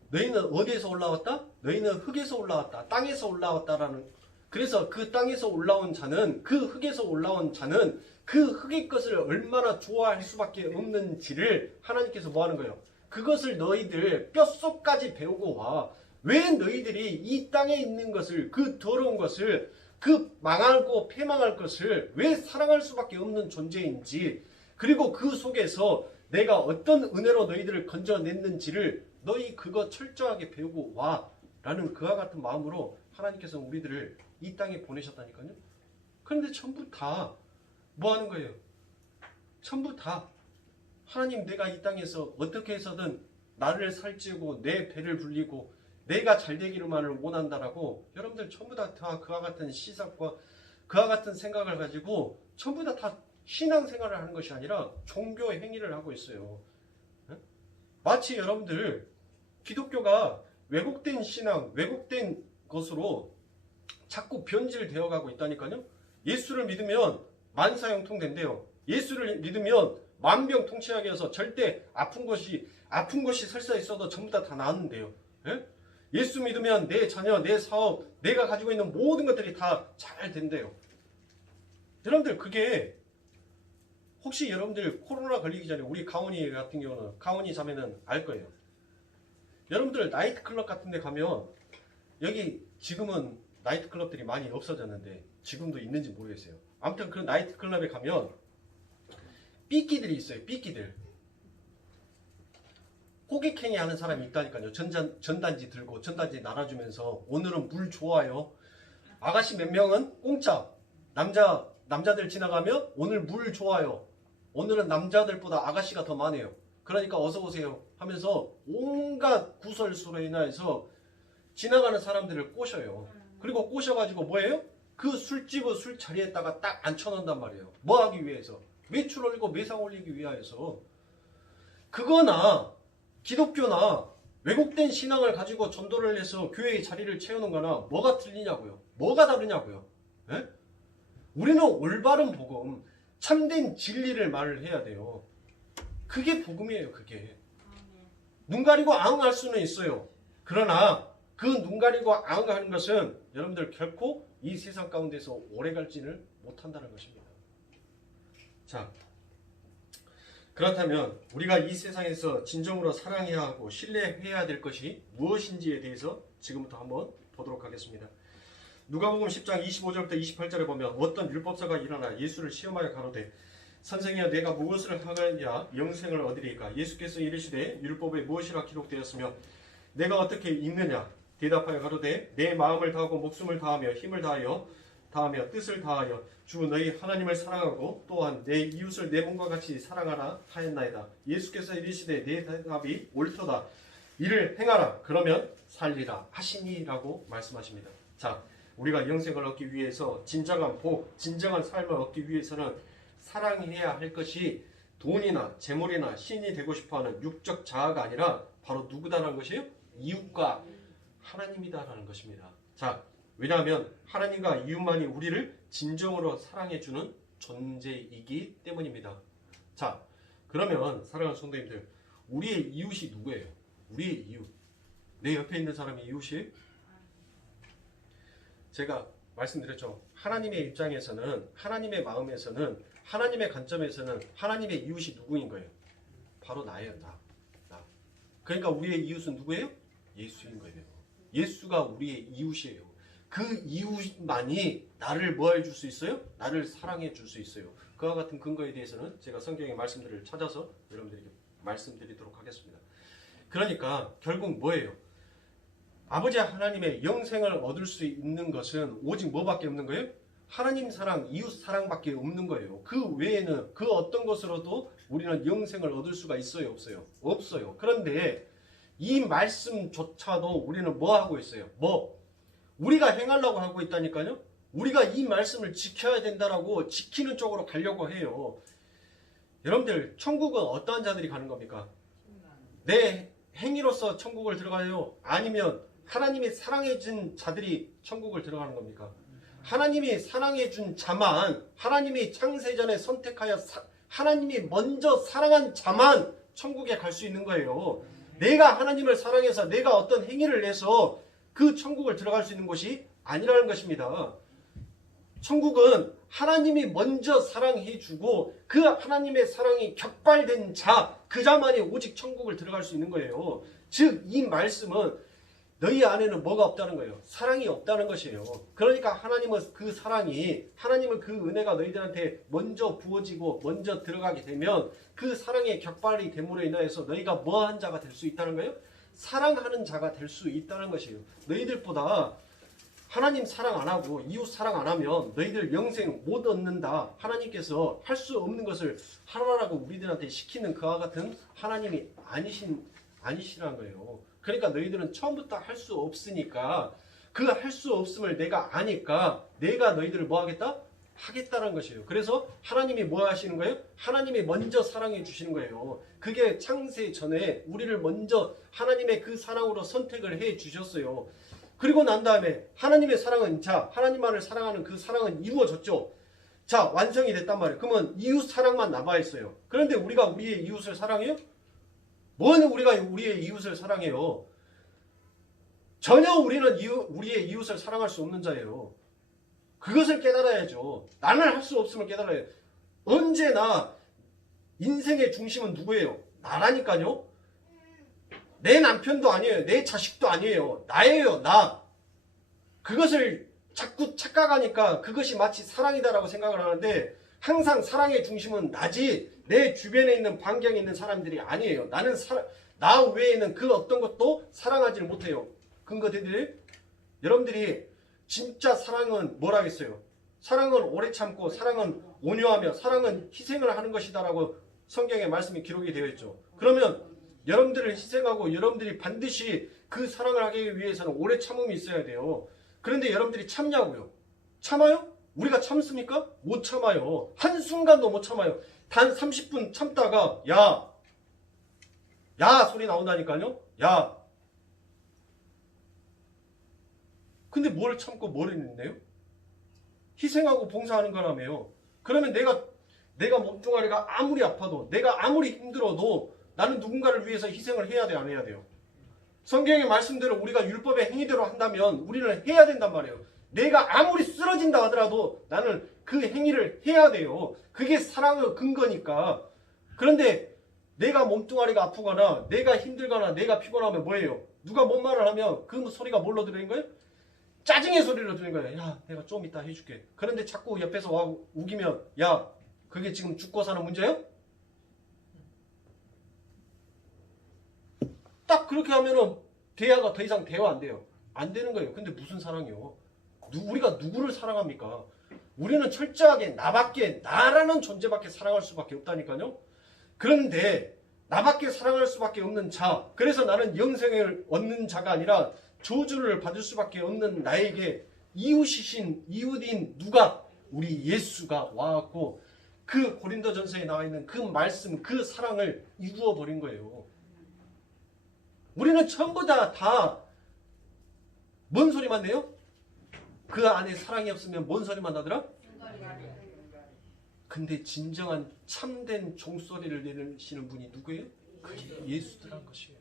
너희는 어디에서 올라왔다? 너희는 흙에서 올라왔다. 땅에서 올라왔다라는. 그래서 그 땅에서 올라온 자는, 그 흙에서 올라온 자는 그 흙의 것을 얼마나 좋아할 수밖에 없는지를 하나님께서 뭐 하는 거예요? 그것을 너희들 뼛속까지 배우고 와. 왜 너희들이 이 땅에 있는 것을, 그 더러운 것을, 그 망하고 패망할 것을 왜 사랑할 수밖에 없는 존재인지, 그리고 그 속에서 내가 어떤 은혜로 너희들을 건져냈는지를 너희 그거 철저하게 배우고 와 라는 그와 같은 마음으로 하나님께서 우리들을 이 땅에 보내셨다니까요. 그런데 전부 다 뭐 하는 거예요? 전부 다 하나님, 내가 이 땅에서 어떻게 해서든 나를 살찌우고 내 배를 불리고 내가 잘 되기만을 원한다라고 여러분들 전부 다 그와 같은 시각과 그와 같은 생각을 가지고 전부 다 신앙생활을 하는 것이 아니라 종교 행위를 하고 있어요. 마치 여러분들 기독교가 왜곡된 신앙, 왜곡된 것으로 자꾸 변질되어 가고 있다니까요. 예수를 믿으면 만사형통 된대요. 예수를 믿으면 만병통치약이어서 절대 아픈 것이 설사 있어도 전부 다 나았는데요. 예? 예수 믿으면 내 자녀, 내 사업, 내가 가지고 있는 모든 것들이 다 잘 된대요. 여러분들 그게 혹시 여러분들 코로나 걸리기 전에 우리 강원이 같은 경우는 강원이 자매는 알 거예요. 여러분들 나이트클럽 같은 데 가면 여기 지금은 나이트클럽들이 많이 없어졌는데 지금도 있는지 모르겠어요. 아무튼 그 나이트클럽에 가면 삐끼들이 있어요. 삐끼들. 호객행위 하는 사람이 있다니까요. 전단지 들고 전단지 날아주면서 오늘은 물 좋아요. 아가씨 몇 명은 공짜. 남자들 지나가면 오늘 물 좋아요. 오늘은 남자들보다 아가씨가 더 많아요. 그러니까 어서 오세요 하면서 온갖 구설수로 인해서 지나가는 사람들을 꼬셔요. 그리고 꼬셔가지고 뭐예요? 그 술집의 술자리에다가 딱 앉혀놓는단 말이에요. 뭐 하기 위해서? 매출 올리고 매상 올리기 위하여서. 그거나 기독교나 왜곡된 신앙을 가지고 전도를 해서 교회의 자리를 채우는 거나 뭐가 틀리냐고요? 뭐가 다르냐고요? 예? 우리는 올바른 복음, 참된 진리를 말을 해야 돼요. 그게 복음이에요. 그게. 눈 가리고 아웅할 수는 있어요. 그러나 그 눈 가리고 아웅하는 것은 여러분들 결코 이 세상 가운데서 오래 갈지를 못한다는 것입니다. 자, 그렇다면 우리가 이 세상에서 진정으로 사랑해야 하고 신뢰해야 될 것이 무엇인지에 대해서 지금부터 한번 보도록 하겠습니다. 누가복음 10장 25절부터 28절에 보면 어떤 율법사가 일어나 예수를 시험하여 가로되 선생이여 내가 무엇을 하여야 영생을 얻으리까? 예수께서 이르시되 율법에 무엇이라 기록되었으며 내가 어떻게 읽느냐? 대답하여 가로되 내 마음을 다하고 목숨을 다하며 힘을 다하여 뜻을 다하여 주 너희 하나님을 사랑하고 또한 내 이웃을 내 몸과 같이 사랑하라 하였나이다. 예수께서 이르시되 내 대답이 옳도다. 이를 행하라 그러면 살리라 하시니라고 말씀하십니다. 자, 우리가 영생을 얻기 위해서 진정한 복, 진정한 삶을 얻기 위해서는 사랑해야 할 것이 돈이나 재물이나 신이 되고 싶어하는 육적 자아가 아니라 바로 누구다라는 것이에요? 이웃과 하나님이다라는 것입니다. 자, 왜냐하면 하나님과 이웃만이 우리를 진정으로 사랑해주는 존재이기 때문입니다. 자, 그러면 사랑하는 성도님들, 우리의 이웃이 누구예요? 우리의 이웃. 내 옆에 있는 사람이 이웃이에요? 제가 말씀드렸죠. 하나님의 입장에서는, 하나님의 마음에서는, 하나님의 관점에서는 하나님의 이웃이 누구인 거예요? 바로 나예요. 나. 그러니까 우리의 이웃은 누구예요? 예수인 거예요. 예수가 우리의 이웃이에요. 그 이웃만이 나를 뭐 해줄 수 있어요? 나를 사랑해 줄 수 있어요. 그와 같은 근거에 대해서는 제가 성경의 말씀들을 찾아서 여러분들에게 말씀드리도록 하겠습니다. 그러니까 결국 뭐예요? 아버지 하나님의 영생을 얻을 수 있는 것은 오직 뭐밖에 없는 거예요? 하나님 사랑, 이웃 사랑밖에 없는 거예요. 그 외에는 그 어떤 것으로도 우리는 영생을 얻을 수가 있어요? 없어요? 없어요. 그런데 이 말씀조차도 우리는 뭐 하고 있어요? 우리가 행하려고 하고 있다니까요. 우리가 이 말씀을 지켜야 된다라고 지키는 쪽으로 가려고 해요. 여러분들 천국은 어떠한 자들이 가는 겁니까? 내 행위로서 천국을 들어가요? 아니면 하나님이 사랑해준 자들이 천국을 들어가는 겁니까? 하나님이 사랑해준 자만, 하나님이 창세전에 선택하여 하나님이 먼저 사랑한 자만 천국에 갈 수 있는 거예요. 내가 하나님을 사랑해서 내가 어떤 행위를 해서 그 천국을 들어갈 수 있는 곳이 아니라는 것입니다. 천국은 하나님이 먼저 사랑해주고 그 하나님의 사랑이 격발된 자, 그 자만이 오직 천국을 들어갈 수 있는 거예요. 즉 이 말씀은 너희 안에는 뭐가 없다는 거예요? 사랑이 없다는 것이에요. 그러니까 하나님은 그 사랑이, 하나님은 그 은혜가 너희들한테 먼저 부어지고 먼저 들어가게 되면 그 사랑의 격발이 됨으로 인하여서 너희가 뭐한 자가 될 수 있다는 거예요? 사랑하는 자가 될 수 있다는 것이에요. 너희들보다 하나님 사랑 안 하고 이웃 사랑 안 하면 너희들 영생 못 얻는다. 하나님께서 할 수 없는 것을 하라라고 우리들한테 시키는 그와 같은 하나님이 아니시라는 거예요. 그러니까 너희들은 처음부터 할 수 없으니까 그 할 수 없음을 내가 아니까 내가 너희들을 뭐 하겠다? 하겠다는 것이에요. 그래서 하나님이 뭐 하시는 거예요? 하나님이 먼저 사랑해 주시는 거예요. 그게 창세 전에 우리를 먼저 하나님의 그 사랑으로 선택을 해 주셨어요. 그리고 난 다음에 하나님의 사랑은, 자, 하나님만을 사랑하는 그 사랑은 이루어졌죠. 자, 완성이 됐단 말이에요. 그러면 이웃 사랑만 남아있어요. 그런데 우리가 우리의 이웃을 사랑해요? 뭐는 우리가 우리의 이웃을 사랑해요? 전혀 우리는 우리의 이웃을 사랑할 수 없는 자예요. 그것을 깨달아야죠. 나는 할 수 없음을 깨달아야 해요. 언제나 인생의 중심은 누구예요? 나라니까요. 내 남편도 아니에요. 내 자식도 아니에요. 나예요. 나. 그것을 자꾸 착각하니까 그것이 마치 사랑이다라고 생각을 하는데 항상 사랑의 중심은 나지 내 주변에 있는 반경에 있는 사람들이 아니에요. 나는 나 외에는 그 어떤 것도 사랑하지를 못해요. 근거 대들 여러분들이 진짜 사랑은 뭐라겠어요? 사랑은 오래 참고 사랑은 온유하며 사랑은 희생을 하는 것이다라고 성경의 말씀이 기록이 되어 있죠. 그러면 여러분들을 희생하고 여러분들이 반드시 그 사랑을 하기 위해서는 오래 참음이 있어야 돼요. 그런데 여러분들이 참냐고요? 참아요? 우리가 참습니까? 못 참아요. 한순간도 못 참아요. 단 30분 참다가 야 소리 나온다니까요. 야. 근데 뭘 참고 뭘 했는데요? 희생하고 봉사하는 거라며요. 그러면 내가 몸뚱아리가 아무리 아파도 내가 아무리 힘들어도 나는 누군가를 위해서 희생을 해야 돼, 안 해야 돼요? 성경의 말씀대로 우리가 율법의 행위대로 한다면 우리는 해야 된단 말이에요. 내가 아무리 쓰러진다 하더라도 나는 그 행위를 해야 돼요. 그게 사랑의 근거니까. 그런데 내가 몸뚱아리가 아프거나 내가 힘들거나 내가 피곤하면 뭐예요? 누가 뭔 말을 하면 그 소리가 뭘로 들리는 거예요? 짜증의 소리로 들리는 거예요. 야, 내가 좀 이따 해줄게. 그런데 자꾸 옆에서 와 우기면 야, 그게 지금 죽고 사는 문제예요? 딱 그렇게 하면은 대화가 더 이상 대화 안 돼요. 안 되는 거예요. 근데 무슨 사랑이요? 우리가 누구를 사랑합니까? 우리는 철저하게 나라는 존재밖에 사랑할 수밖에 없다니까요. 그런데 나밖에 사랑할 수밖에 없는 자, 그래서 나는 영생을 얻는 자가 아니라 저주를 받을 수밖에 없는 나에게 이웃인 누가? 우리 예수가 와갖고 그 고린도전서에 나와 있는 그 말씀, 그 사랑을 이루어 버린 거예요. 우리는 전부 다 뭔 소리만 내요? 그 안에 사랑이 없으면 뭔 소리만 나더라? 근데 진정한 참된 종소리를 내시는 분이 누구예요? 그게 예수더란 것이에요.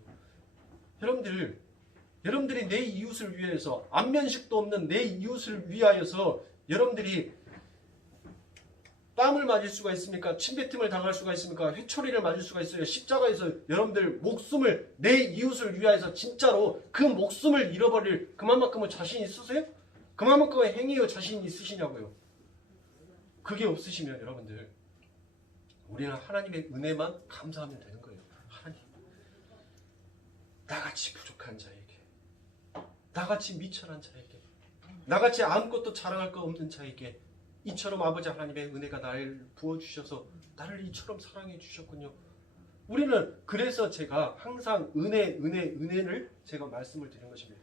여러분들이 내 이웃을 위해서 안면식도 없는 내 이웃을 위하여서 여러분들이 뺨을 맞을 수가 있습니까? 침뱉음을 당할 수가 있습니까? 회초리를 맞을 수가 있어요. 십자가에서 여러분들 목숨을 내 이웃을 위하여서 진짜로 그 목숨을 잃어버릴 그만큼의 자신 있으세요? 그만큼의 행위의 자신 있으시냐고요? 그게 없으시면 여러분들 우리는 하나님의 은혜만 감사하면 되는 거예요. 하나님, 나같이 부족한 자에게, 나같이 미천한 자에게, 나같이 아무것도 자랑할 거 없는 자에게 이처럼 아버지 하나님의 은혜가 나를 부어주셔서 나를 이처럼 사랑해 주셨군요. 우리는 그래서 제가 항상 은혜를 제가 말씀을 드린 것입니다.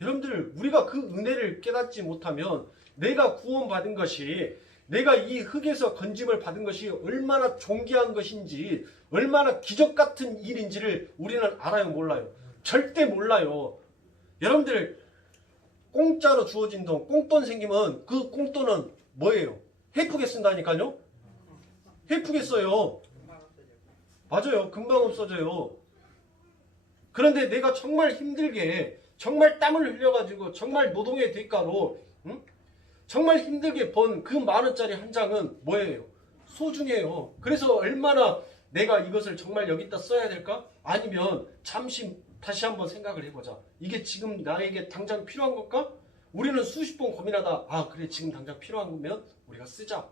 여러분들 우리가 그 은혜를 깨닫지 못하면 내가 구원받은 것이 내가 이 흙에서 건짐을 받은 것이 얼마나 존귀한 것인지 얼마나 기적 같은 일인지를 우리는 알아요 몰라요? 절대 몰라요. 여러분들 공짜로 주어진 돈, 꽁돈 생기면 그 꽁돈은 뭐예요? 헤프게 쓴다니까요? 헤프게 써요. 맞아요. 금방 없어져요. 그런데 내가 정말 힘들게 정말 땀을 흘려가지고 정말 노동의 대가로 정말 힘들게 번 그 만원짜리 한 장은 뭐예요? 소중해요. 그래서 얼마나 내가 이것을 정말 여기다 써야 될까? 아니면 잠시 다시 한번 생각을 해보자. 이게 지금 나에게 당장 필요한 걸까? 우리는 수십 번 고민하다 그래 지금 당장 필요한 거면 우리가 쓰자.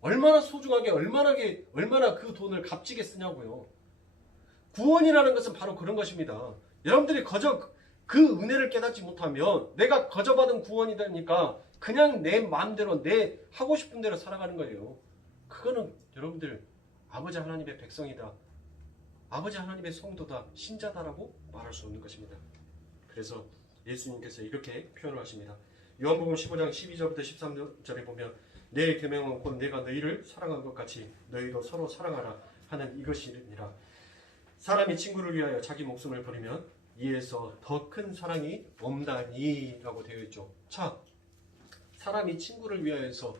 얼마나 소중하게 얼마나 그 돈을 값지게 쓰냐고요. 구원이라는 것은 바로 그런 것입니다. 여러분들이 거저 그 은혜를 깨닫지 못하면 내가 거저 받은 구원이 되니까 그냥 내 마음대로 내 하고 싶은 대로 살아가는 거예요. 그거는 여러분들 아버지 하나님의 백성이다. 아버지 하나님의 성도다. 신자다라고 말할 수 없는 것입니다. 그래서 예수님께서 이렇게 표현을 하십니다. 요한복음 15장 12절부터 13절에 보면 내 계명은 곧 내가 너희를 사랑한 것 같이 너희도 서로 사랑하라 하는 이것이니라. 사람이 친구를 위하여 자기 목숨을 버리면 이에서 더 큰 사랑이 없나니 라고 되어 있죠. 자, 사람이 친구를 위하여서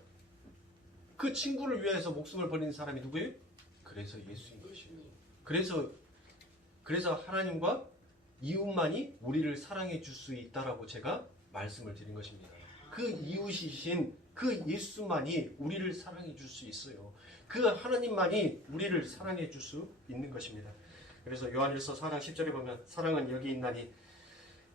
그 친구를 위하여서 목숨을 버리는 사람이 누구예요? 그래서 예수인 것이에요. 그래서 하나님과 이웃만이 우리를 사랑해 줄 수 있다라고 제가 말씀을 드린 것입니다. 그 이웃이신 그 예수만이 우리를 사랑해 줄 수 있어요. 그 하나님만이 우리를 사랑해 줄 수 있는 것입니다. 그래서 요한일서 4장 10절에 보면 사랑은 여기 있나니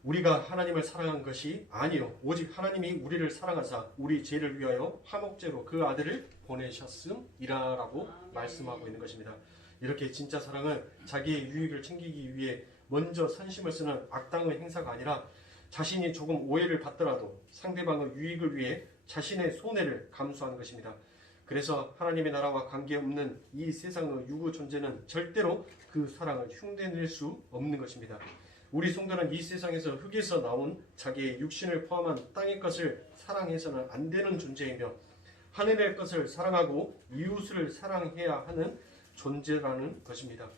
우리가 하나님을 사랑한 것이 아니요 오직 하나님이 우리를 사랑하사 우리 죄를 위하여 화목제로 그 아들을 보내셨음이라라고 말씀하고 있는 것입니다. 이렇게 진짜 사랑은 자기의 유익을 챙기기 위해 먼저 선심을 쓰는 악당의 행사가 아니라 자신이 조금 오해를 받더라도 상대방의 유익을 위해 자신의 손해를 감수하는 것입니다. 그래서 하나님의 나라와 관계없는 이 세상의 유구 존재는 절대로 그 사랑을 흉내낼 수 없는 것입니다. 우리 성도는 이 세상에서 흙에서 나온 자기의 육신을 포함한 땅의 것을 사랑해서는 안 되는 존재이며 하늘의 것을 사랑하고 이웃을 사랑해야 하는 존재라는 것입니다.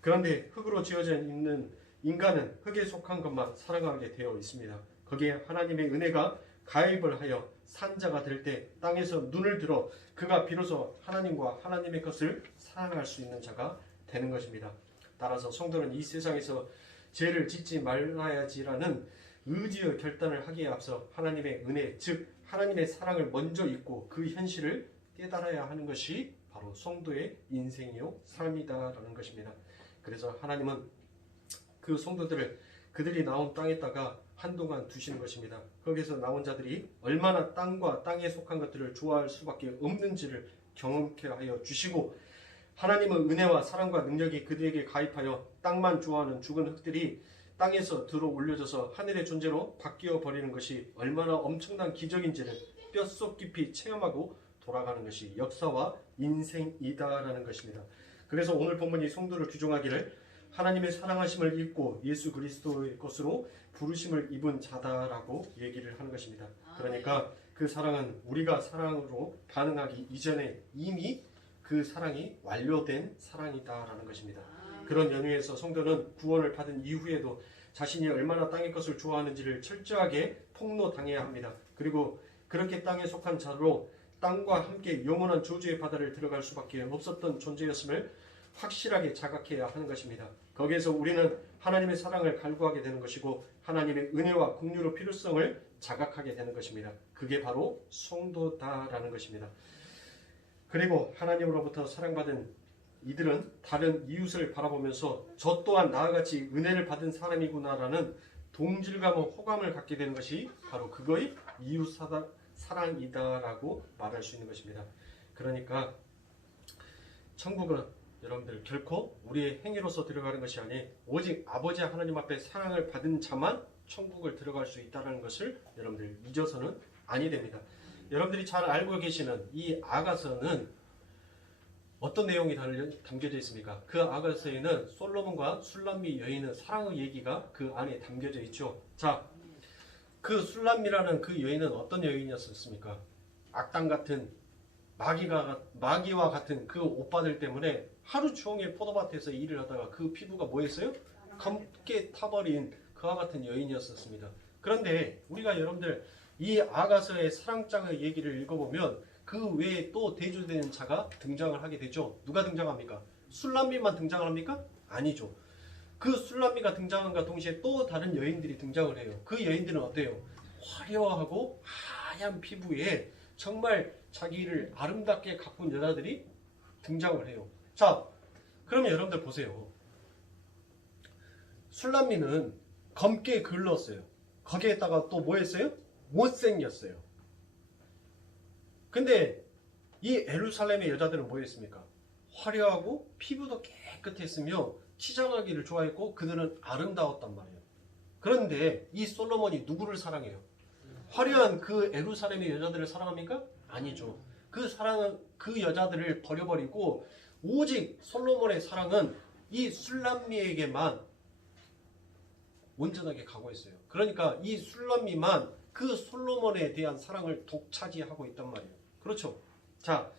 그런데 흙으로 지어져 있는 인간은 흙에 속한 것만 사랑하게 되어 있습니다. 거기에 하나님의 은혜가 가입을 하여 산자가 될 때 땅에서 눈을 들어 그가 비로소 하나님과 하나님의 것을 사랑할 수 있는 자가 되는 것입니다. 따라서 성도는 이 세상에서 죄를 짓지 말아야지라는 의지의 결단을 하기에 앞서 하나님의 은혜, 즉 하나님의 사랑을 먼저 잊고 그 현실을 깨달아야 하는 것이 바로 성도의 인생이요 삶이다라는 것입니다. 그래서 하나님은 그 성도들을 그들이 나온 땅에다가 한동안 두시는 것입니다. 거기서 나온 자들이 얼마나 땅과 땅에 속한 것들을 좋아할 수밖에 없는지를 경험케 하여 주시고 하나님의 은혜와 사랑과 능력이 그들에게 가입하여 땅만 좋아하는 죽은 흙들이 땅에서 들어 올려져서 하늘의 존재로 바뀌어 버리는 것이 얼마나 엄청난 기적인지를 뼛속 깊이 체험하고 돌아가는 것이 역사와 인생이다라는 것입니다. 그래서 오늘 본문이 성도를 규정하기를 하나님의 사랑하심을 잊고 예수 그리스도의 것으로 부르심을 입은 자다라고 얘기를 하는 것입니다. 그러니까 그 사랑은 우리가 사랑으로 반응하기 이전에 이미 그 사랑이 완료된 사랑이다라는 것입니다. 그런 연유에서 성도는 구원을 받은 이후에도 자신이 얼마나 땅의 것을 좋아하는지를 철저하게 폭로당해야 합니다. 그리고 그렇게 땅에 속한 자로 땅과 함께 영원한 저주의 바다를 들어갈 수밖에 없었던 존재였음을 확실하게 자각해야 하는 것입니다. 거기에서 우리는 하나님의 사랑을 갈구하게 되는 것이고 하나님의 은혜와 긍휼의 필요성을 자각하게 되는 것입니다. 그게 바로 성도다라는 것입니다. 그리고 하나님으로부터 사랑받은 이들은 다른 이웃을 바라보면서 저 또한 나와 같이 은혜를 받은 사람이구나라는 동질감과 호감을 갖게 되는 것이 바로 그거의 이웃 사랑이다라고 말할 수 있는 것입니다. 그러니까 천국은 여러분들 결코 우리의 행위로서 들어가는 것이 아니 오직 아버지 하나님 앞에 사랑을 받은 자만 천국을 들어갈 수 있다는 것을 여러분들 잊어서는 아니 됩니다. 여러분들이 잘 알고 계시는 이 아가서는 어떤 내용이 담겨져 있습니까? 그 아가서에는 솔로몬과 술람미 여인의 사랑의 얘기가 그 안에 담겨져 있죠. 자, 그 술람미라는 그 여인은 어떤 여인이었습니까? 악당 같은 마귀와 같은 그 오빠들 때문에 하루 종일 포도밭에서 일을 하다가 그 피부가 뭐였어요? 검게 타버린 그와 같은 여인이었습니다. 그런데 우리가 여러분들 이 아가서의 사랑장의 얘기를 읽어보면 그 외에 또 대조되는 자가 등장을 하게 되죠. 누가 등장합니까? 술람미만 등장을 합니까? 아니죠. 그 술람미가 등장함과 동시에 또 다른 여인들이 등장을 해요. 그 여인들은 어때요? 화려하고 하얀 피부에 정말 자기를 아름답게 가꾼 여자들이 등장을 해요. 자, 그러면 여러분들 보세요. 술람미는 검게 글렀어요. 거기에다가 또 뭐 했어요? 못생겼어요. 근데 이 예루살렘의 여자들은 뭐 했습니까? 화려하고 피부도 깨끗했으며 치장하기를 좋아했고 그들은 아름다웠단 말이에요. 그런데 이 솔로몬이 누구를 사랑해요? 화려한 그 예루살렘의 여자들을 사랑합니까? 아니죠. 그 여자들을 버려버리고 오직 솔로몬의 사랑은 이 술람미에게만 온전하게 가고 있어요. 그러니까 이 술람미만 그 솔로몬에 대한 사랑을 독차지하고 있단 말이에요. 그렇죠? 자,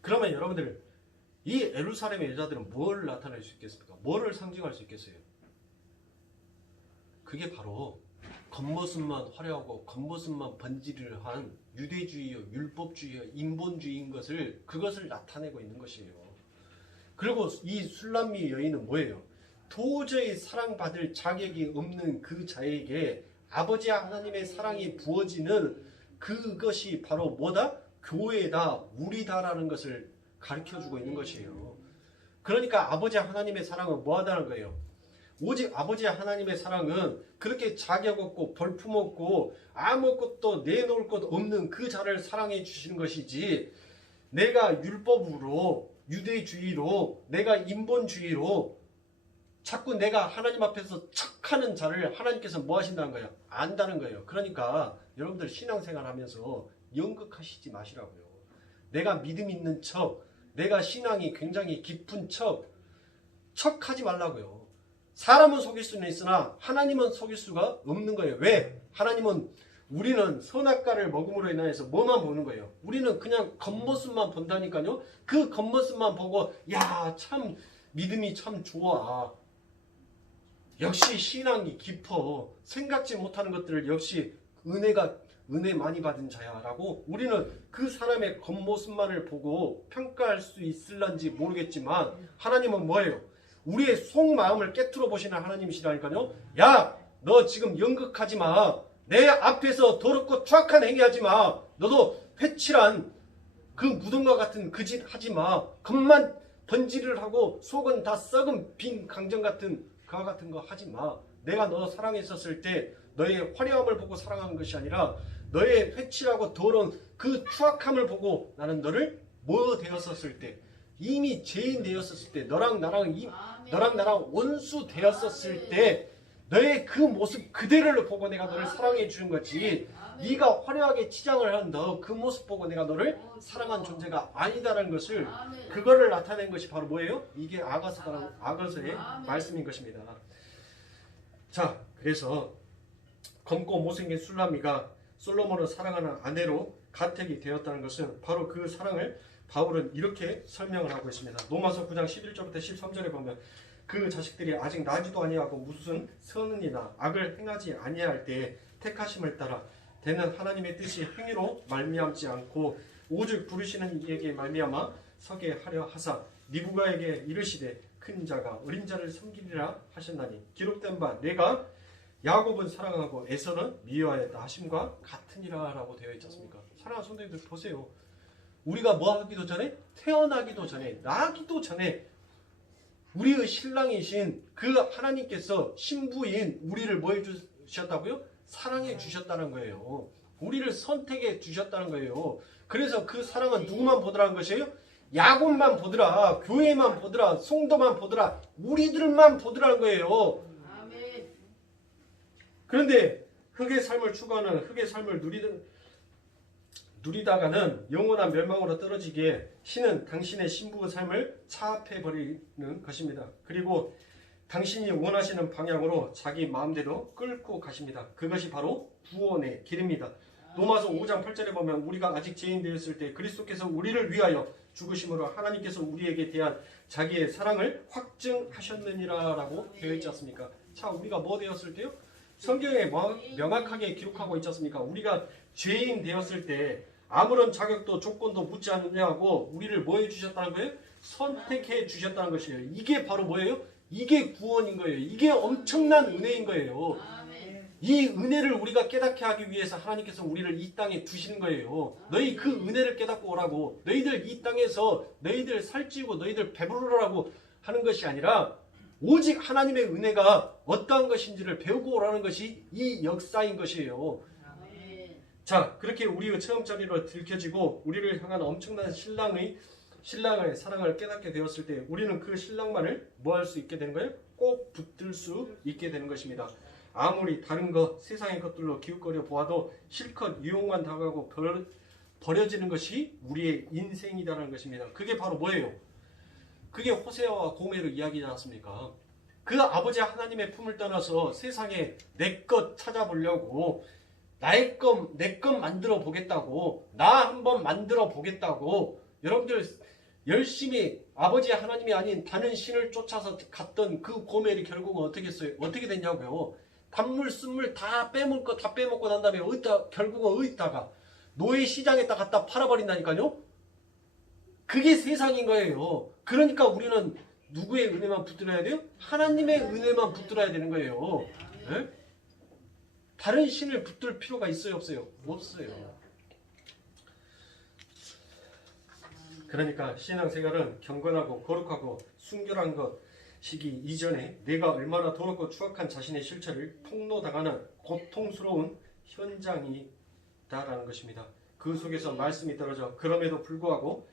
그러면 여러분들 이 예루살렘의 여자들은 뭘 나타낼 수 있겠습니까? 뭐를 상징할 수 있겠어요? 그게 바로 겉모습만 화려하고 겉모습만 번지를 한 유대주의요, 율법주의요, 인본주의인 그것을 나타내고 있는 것이에요. 그리고 이 술람미 여인은 뭐예요? 도저히 사랑받을 자격이 없는 그 자에게 아버지 하나님의 사랑이 부어지는 그것이 바로 뭐다? 교회다, 우리다라는 것을 가르쳐주고 있는 것이에요. 그러니까 아버지 하나님의 사랑은 뭐하다는 거예요? 오직 아버지 하나님의 사랑은 그렇게 자격 없고 벌품 없고 아무것도 내놓을 것 없는 그 자를 사랑해 주시는 것이지, 내가 율법으로, 유대주의로, 내가 인본주의로 자꾸 내가 하나님 앞에서 척하는 자를 하나님께서 뭐 하신다는 거예요? 안다는 거예요. 그러니까 여러분들 신앙생활 하면서 연극하시지 마시라고요. 내가 믿음 있는 척, 내가 신앙이 굉장히 깊은 척하지 말라고요. 사람은 속일 수는 있으나 하나님은 속일 수가 없는 거예요. 왜? 하나님은, 우리는 선악과를 먹음으로 인하여서 뭐만 보는 거예요? 우리는 그냥 겉모습만 본다니까요. 그 겉모습만 보고 야, 참 믿음이 참 좋아, 역시 신앙이 깊어, 생각지 못하는 것들을 역시 은혜 많이 받은 자야 라고 우리는 그 사람의 겉모습만을 보고 평가할 수 있을런지 모르겠지만, 하나님은 뭐예요? 우리의 속마음을 깨트려 보시는 하나님이시라니까요. 야, 너 지금 연극하지 마. 내 앞에서 더럽고 추악한 행위하지 마. 너도 회칠한 그 무덤과 같은 그 짓 하지 마. 겉만 번지를 하고 속은 다 썩은 빈 강정 같은 그와 같은 거 하지 마. 내가 너 사랑했었을 때 너의 화려함을 보고 사랑한 것이 아니라 너의 회칠하고 더러운 그 추악함을 보고 나는 너를 뭐 되었었을 때, 이미 죄인 되었었을 때, 너랑 나랑 원수 되었었을 때 너의 그 모습 그대로를 보고 내가 너를 사랑해 주는 거지, 네가 화려하게 치장을 한 너 그 모습 보고 내가 너를 사랑한 존재가 아니다라는 것을, 그거를 나타낸 것이 바로 뭐예요? 이게 아가서의 말씀인 것입니다. 자, 그래서 검고 못생긴 술람이가 솔로몬을 사랑하는 아내로 가택이 되었다는 것은 바로 그 사랑을 바울은 이렇게 설명을 하고 있습니다. 로마서 9장 11절부터 13절에 보면, 그 자식들이 아직 나지도 아니하고 무슨 선은 이나 악을 행하지 아니할 때에 택하심을 따라 되는 하나님의 뜻이 행위로 말미암지 않고 오직 부르시는 이에게 말미암아 서게 하려 하사 니부가에게 이르시되 큰 자가 어린 자를 섬기리라 하셨나니 기록된 바 내가 야곱은 사랑하고 에서는 미워하였다 하심과 같으니라 라고 되어 있지 않습니까? 사랑하는 성도님들 보세요. 우리가 뭐 하기도 전에, 태어나기도 전에, 나기도 전에 우리의 신랑이신 그 하나님께서 신부인 우리를 뭐 해주셨다고요? 사랑해 주셨다는 거예요. 우리를 선택해 주셨다는 거예요. 그래서 그 사랑은 누구만 보더라는 것이에요? 야곱만 보더라, 교회만 보더라, 성도만 보더라, 우리들만 보더라는 거예요. 그런데 흙의 삶을 추구하는, 흙의 삶을 누리다가는 영원한 멸망으로 떨어지기에 신은 당신의 신부의 삶을 차압해버리는 것입니다. 그리고 당신이 원하시는 방향으로 자기 마음대로 끌고 가십니다. 그것이 바로 구원의 길입니다. 로마서 5장 8절에 보면 우리가 아직 죄인 되었을 때 그리스도께서 우리를 위하여 죽으심으로 하나님께서 우리에게 대한 자기의 사랑을 확증하셨느니라 라고 되어 있지 않습니까? 자, 우리가 뭐 되었을 때요? 성경에 명확하게 기록하고 있지 않습니까? 우리가 죄인 되었을 때 아무런 자격도 조건도 묻지 않느냐고 우리를 뭐 해주셨다는 거예요? 선택해 주셨다는 것이에요. 이게 바로 뭐예요? 이게 구원인 거예요. 이게 엄청난 은혜인 거예요. 이 은혜를 우리가 깨닫게 하기 위해서 하나님께서 우리를 이 땅에 두시는 거예요. 너희 그 은혜를 깨닫고 오라고, 너희들 이 땅에서 너희들 살찌고 너희들 배부르라고 하는 것이 아니라 오직 하나님의 은혜가 어떠한 것인지를 배우고 오라는 것이 이 역사인 것이에요. 자, 그렇게 우리의 체험자리로 들켜지고 우리를 향한 엄청난 신랑의 사랑을 깨닫게 되었을 때 우리는 그 신랑만을 뭐 할 수 있게 되는 거예요? 꼭 붙들 수 있게 되는 것입니다. 아무리 다른 것, 세상의 것들로 기웃거려 보아도 실컷 유혹만 당하고 버려지는 것이 우리의 인생이다라는 것입니다. 그게 바로 뭐예요? 그게 호세아와 고멜의 이야기지 않습니까? 그 아버지 하나님의 품을 떠나서 세상에 내 것 찾아보려고, 나의 것, 내 것 만들어 보겠다고, 나 한번 만들어 보겠다고 여러분들 열심히 아버지 하나님이 아닌 다른 신을 쫓아서 갔던 그 고멜이 결국은 어떻게 됐냐고요? 단물 쓴물 다 빼먹고 난 다음에 결국은 어디다가 노예 시장에다 갖다 팔아버린다니까요? 그게 세상인 거예요. 그러니까 우리는 누구의 은혜만 붙들어야 돼요? 하나님의 은혜만 붙들어야 되는 거예요. 예? 다른 신을 붙들 필요가 있어요, 없어요? 없어요. 그러니까 신앙생활은 경건하고 거룩하고 순결한 것이기 이전에 내가 얼마나 더럽고 추악한 자신의 실체를 폭로당하는 고통스러운 현장이다라는 것입니다. 그 속에서 말씀이 떨어져 그럼에도 불구하고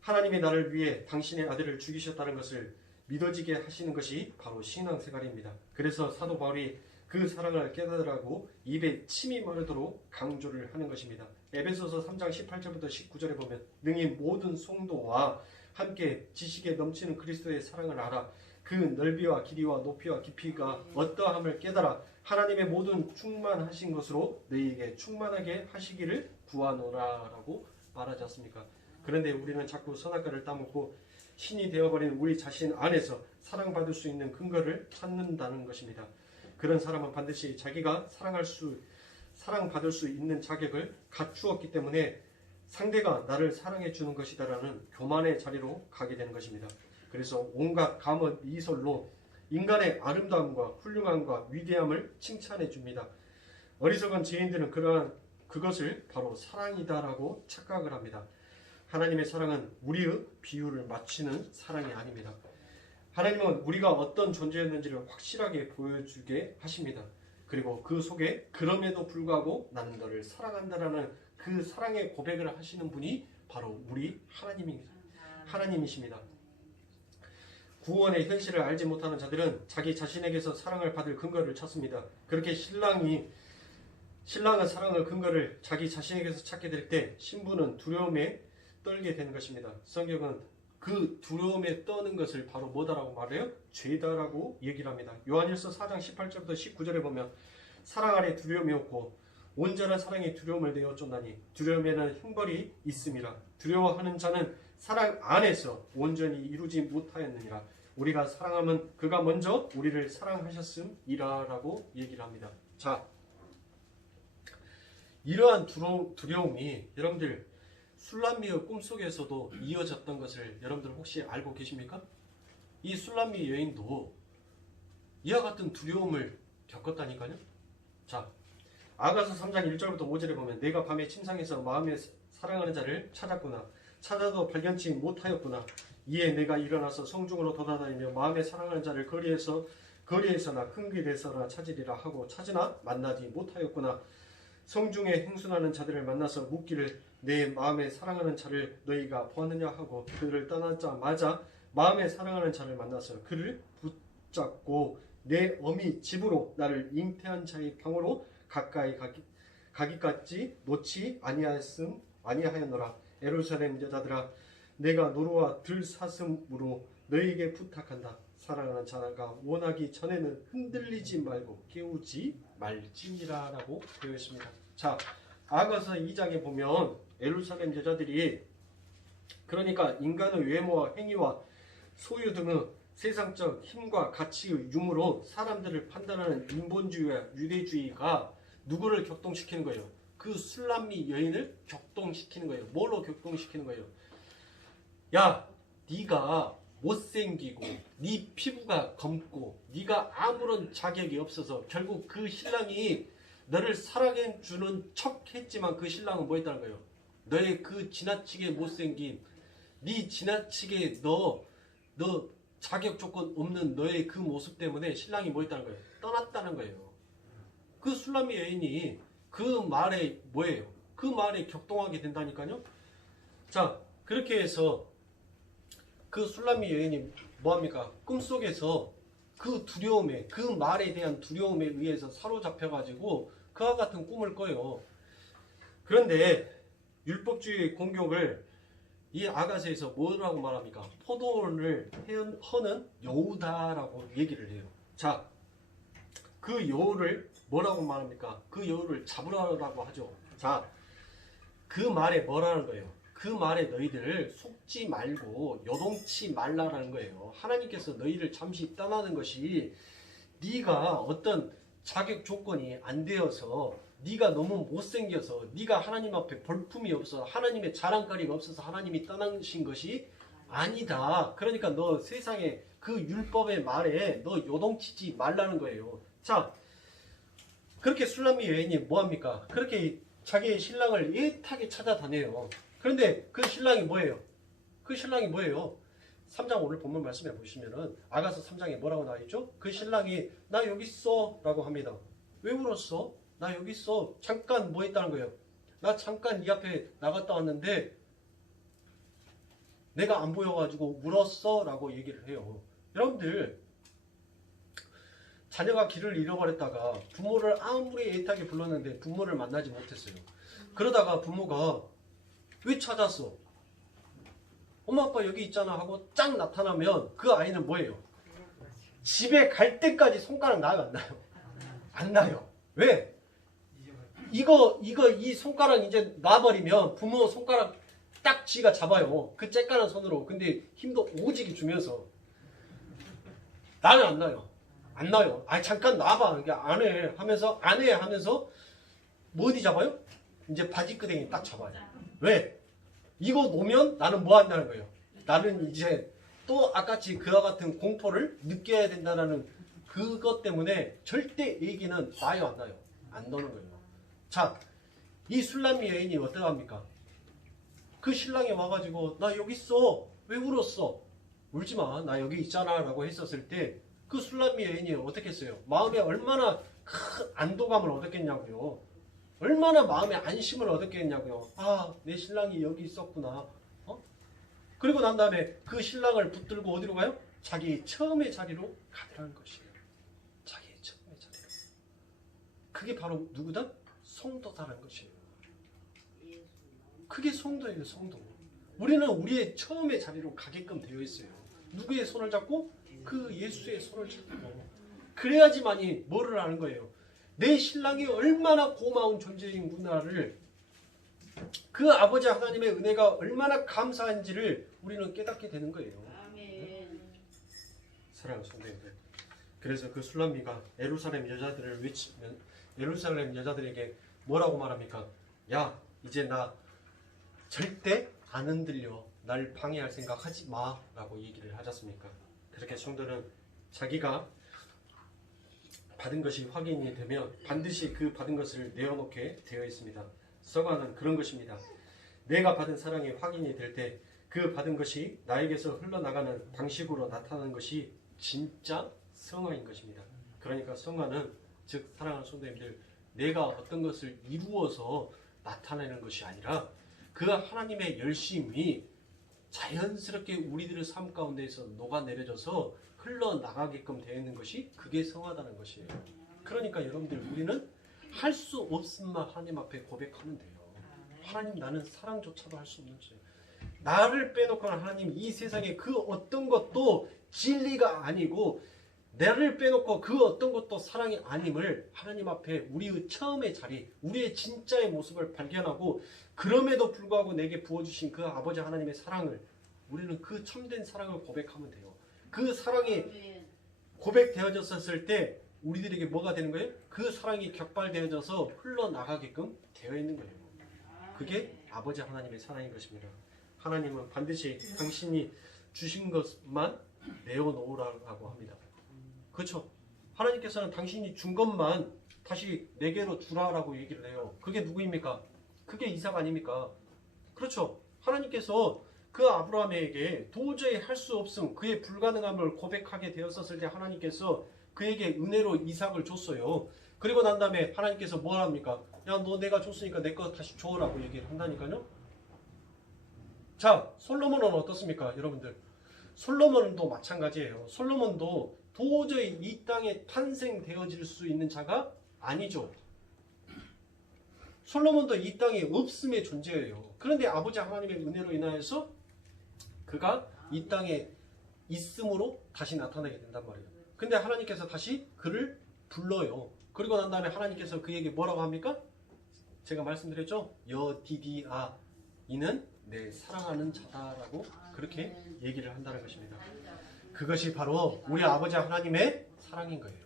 하나님이 나를 위해 당신의 아들을 죽이셨다는 것을 믿어지게 하시는 것이 바로 신앙생활입니다. 그래서 사도 바울이 그 사랑을 깨달으라고 입에 침이 마르도록 강조를 하는 것입니다. 에베소서 3장 18절부터 19절에 보면 능히 모든 성도와 함께 지식에 넘치는 그리스도의 사랑을 알아 그 넓이와 길이와 높이와 깊이가 어떠함을 깨달아 하나님의 모든 충만하신 것으로 너희에게 충만하게 하시기를 구하노라라고 말하지 않습니까? 그런데 우리는 자꾸 선악과를 따먹고 신이 되어버린 우리 자신 안에서 사랑받을 수 있는 근거를 찾는다는 것입니다. 그런 사람은 반드시 자기가 사랑받을 수 있는 자격을 갖추었기 때문에 상대가 나를 사랑해 주는 것이다라는 교만의 자리로 가게 되는 것입니다. 그래서 온갖 감언 이설로 인간의 아름다움과 훌륭함과 위대함을 칭찬해 줍니다. 어리석은 죄인들은 그것을 바로 사랑이다라고 착각을 합니다. 하나님의 사랑은 우리의 비유를 맞추는 사랑이 아닙니다. 하나님은 우리가 어떤 존재였는지를 확실하게 보여주게 하십니다. 그리고 그 속에 그럼에도 불구하고 나는 너를 사랑한다라는 그 사랑의 고백을 하시는 분이 바로 우리 하나님이십니다. 구원의 현실을 알지 못하는 자들은 자기 자신에게서 사랑을 받을 근거를 찾습니다. 그렇게 신랑은 사랑의 근거를 자기 자신에게서 찾게 될 때 신부는 두려움에 떨게 되는 것입니다. 성경은 그 두려움에 떠는 것을 바로 뭐다라고 말해요? 죄다라고 얘기를 합니다. 요한일서 4장 18절부터 19절에 보면 사랑 아래 두려움이 없고 온전한 사랑이 두려움을 내어 쫓나니 두려움에는 형벌이 있음이라. 두려워하는 자는 사랑 안에서 온전히 이루지 못하였느니라. 우리가 사랑하면 그가 먼저 우리를 사랑하셨음이라라고 얘기를 합니다. 자, 이러한 두려움이 여러분들 술람미의 꿈속에서도 이어졌던 것을 여러분들 혹시 알고 계십니까? 이 술람미 여인도 이와 같은 두려움을 겪었다니까요. 자, 아가서 3장 1절부터 5절에 보면 내가 밤에 침상에서 마음에 사랑하는 자를 찾았구나. 찾아도 발견치 못하였구나. 이에 내가 일어나서 성중으로 돌아다니며 마음에 사랑하는 자를 거리에서나 큰 길에서나 찾으리라 하고 찾으나 만나지 못하였구나. 성중에 행순하는 자들을 만나서 묻기를 내 마음에 사랑하는 자를 너희가 보았느냐 하고 그를 떠나자마자 마음에 사랑하는 자를 만나서 그를 붙잡고 내 어미 집으로 나를 잉태한 자의 방으로 가까이 가기까지 놓지 아니하였노라. 예루살렘 여자들아 내가 노루와 들사슴으로 너희에게 부탁한다. 사랑하는 자가 원하기 전에는 흔들리지 말고 깨우지 말지니라 라고 되어 있습니다. 자, 아가서 2장에 보면 예루살렘 여자들이 그러니까 인간의 외모와 행위와 소유 등의 세상적 힘과 가치의 유무로 사람들을 판단하는 인본주의와 유대주의가 누구를 격동시키는 거예요? 그 술람미 여인을 격동시키는 거예요. 뭘로 격동시키는 거예요? 야, 네가 못생기고 네 피부가 검고 네가 아무런 자격이 없어서 결국 그 신랑이 너를 사랑해 주는 척 했지만 그 신랑은 뭐 했다는 거예요? 너의 그 지나치게 못생긴 네 지나치게 너 자격 조건 없는 너의 그 모습 때문에 신랑이 뭐 했다는 거예요? 떠났다는 거예요. 그 술람미 여인이 그 말에 뭐예요? 그 말에 격동하게 된다니까요. 자, 그렇게 해서 그 술람미 여인이 뭐합니까? 꿈속에서 그 두려움에 그 말에 대한 두려움에 의해서 사로잡혀가지고 그와 같은 꿈을 꿔요. 그런데 율법주의 공격을 이 아가서에서 뭐라고 말합니까? 포도원을 허는 여우다라고 얘기를 해요. 자, 그 여우를 뭐라고 말합니까? 그 여우를 잡으라고 하죠. 자, 그 말에 뭐라는 거예요? 그 말에 너희들 속지 말고 요동치 말라라는 거예요. 하나님께서 너희를 잠시 떠나는 것이 네가 어떤 자격 조건이 안 되어서 네가 너무 못생겨서 네가 하나님 앞에 볼품이 없어 하나님의 자랑거리가 없어서 하나님이 떠나신 것이 아니다. 그러니까 너 세상에 그 율법의 말에 너 요동치지 말라는 거예요. 자, 그렇게 술람미 여인이 뭐합니까? 그렇게 자기의 신랑을 애타게 찾아다녀요. 그런데 그 신랑이 뭐예요? 그 신랑이 뭐예요? 3장 오늘 본문 말씀해 보시면은 아가서 3장에 뭐라고 나와 있죠? 그 신랑이 나 여기 있어 라고 합니다. 왜 울었어? 나 여기 있어. 잠깐 뭐 했다는 거예요? 나 잠깐 이 앞에 나갔다 왔는데 내가 안 보여가지고 울었어 라고 얘기를 해요. 여러분들 자녀가 길을 잃어버렸다가 부모를 아무리 애타게 불렀는데 부모를 만나지 못했어요. 그러다가 부모가 왜 찾았어? 엄마 아빠 여기 있잖아 하고 짱 나타나면 그 아이는 뭐예요? 집에 갈 때까지 손가락 나요 안 나요? 안 나요. 왜? 이 손가락 이제 놔버리면 부모 손가락 딱 쥐가 잡아요. 그 쬐까는 손으로. 근데 힘도 오지게 주면서 나는 안 나요. 안 나요. 아 잠깐 놔봐. 이게 안 해. 하면서 안 해. 하면서 뭐 어디 잡아요? 이제 바지끄댕이 딱 잡아요. 왜? 이거 놓으면 나는 뭐 한다는 거예요? 나는 이제 또 아까치 그와 같은 공포를 느껴야 된다는 그것 때문에 절대 얘기는 나요 안 나요? 안 나는 거예요. 자, 이 술람미 여인이 어떡합니까? 그 신랑이 와가지고 나 여기 있어. 왜 울었어? 울지 마. 나 여기 있잖아 라고 했었을 때 그 술람미 여인이 어떻게 했어요? 마음에 얼마나 큰 안도감을 얻었겠냐고요. 얼마나 마음에 안심을 얻었겠냐고요. 아, 내 신랑이 여기 있었구나. 그리고 난 다음에 그 신랑을 붙들고 어디로 가요? 자기 처음의 자리로 가더라는 것이에요. 자기의 처음의 자리로. 그게 바로 누구다? 성도다라는 것이에요. 그게 성도예요, 성도. 우리는 우리의 처음의 자리로 가게끔 되어 있어요. 누구의 손을 잡고? 그 예수의 손을 잡고. 그래야지만이 뭐를 아는 거예요? 내 신랑이 얼마나 고마운 존재인구나를, 그 아버지 하나님의 은혜가 얼마나 감사한지를 우리는 깨닫게 되는 거예요. 아멘. 사랑하는 성도님들, 그래서 그 술람미가 예루살렘 여자들을 외치면 예루살렘 여자들에게 뭐라고 말합니까? 야, 이제 나 절대 안 흔들려. 날 방해할 생각 하지 마 라고 얘기를 하지 않습니까? 그렇게 성도는 자기가 받은 것이 확인이 되면 반드시 그 받은 것을 내어놓게 되어 있습니다. 서가는 그런 것입니다. 내가 받은 사랑이 확인이 될 때 그 받은 것이 나에게서 흘러나가는 방식으로 나타나는 것이 진짜 성화인 것입니다. 그러니까 성화는, 즉 사랑하는 성도님들, 내가 어떤 것을 이루어서 나타내는 것이 아니라 그 하나님의 열심이 자연스럽게 우리들의 삶 가운데에서 녹아내려져서 흘러나가게끔 되어 있는 것이 그게 성화다는 것이에요. 그러니까 여러분들, 우리는 할 수 없음만 하나님 앞에 고백하면 돼요. 하나님, 나는 사랑조차도 할 수 없는 죄. 나를 빼놓고는 하나님, 이 세상에 그 어떤 것도 진리가 아니고 나를 빼놓고 그 어떤 것도 사랑이 아님을 하나님 앞에 우리의 처음의 자리, 우리의 진짜의 모습을 발견하고, 그럼에도 불구하고 내게 부어주신 그 아버지 하나님의 사랑을, 우리는 그 참된 사랑을 고백하면 돼요. 그 사랑이 고백되어졌을 때 우리들에게 뭐가 되는 거예요? 그 사랑이 격발되어져서 흘러나가게끔 되어 있는 거예요. 그게 아버지 하나님의 사랑인 것입니다. 하나님은 반드시 당신이 주신 것만 내어놓으라고 합니다. 그렇죠? 하나님께서는 당신이 준 것만 다시 내게로 주라라고 얘기를 해요. 그게 누구입니까? 그게 이삭 아닙니까? 그렇죠? 하나님께서 그 아브라함에게 도저히 할 수 없음, 그의 불가능함을 고백하게 되었었을 때 하나님께서 그에게 은혜로 이삭을 줬어요. 그리고 난 다음에 하나님께서 뭘 합니까? 야, 너 내가 줬으니까 내 거 다시 줘라고 얘기를 한다니까요. 자, 솔로몬은 어떻습니까? 여러분들, 솔로몬도 마찬가지예요. 솔로몬도 도저히 이 땅에 탄생되어질 수 있는 자가 아니죠. 솔로몬도 이 땅에 없음의 존재예요. 그런데 아버지 하나님의 은혜로 인하여서 그가 이 땅에 있음으로 다시 나타나게 된단 말이에요. 근데 하나님께서 다시 그를 불러요. 그리고 난 다음에 하나님께서 그에게 뭐라고 합니까? 제가 말씀드렸죠? 여디디아, 이는 내 사랑하는 자다라고 그렇게 얘기를 한다는 것입니다. 그것이 바로 우리 아버지 하나님의 사랑인 거예요.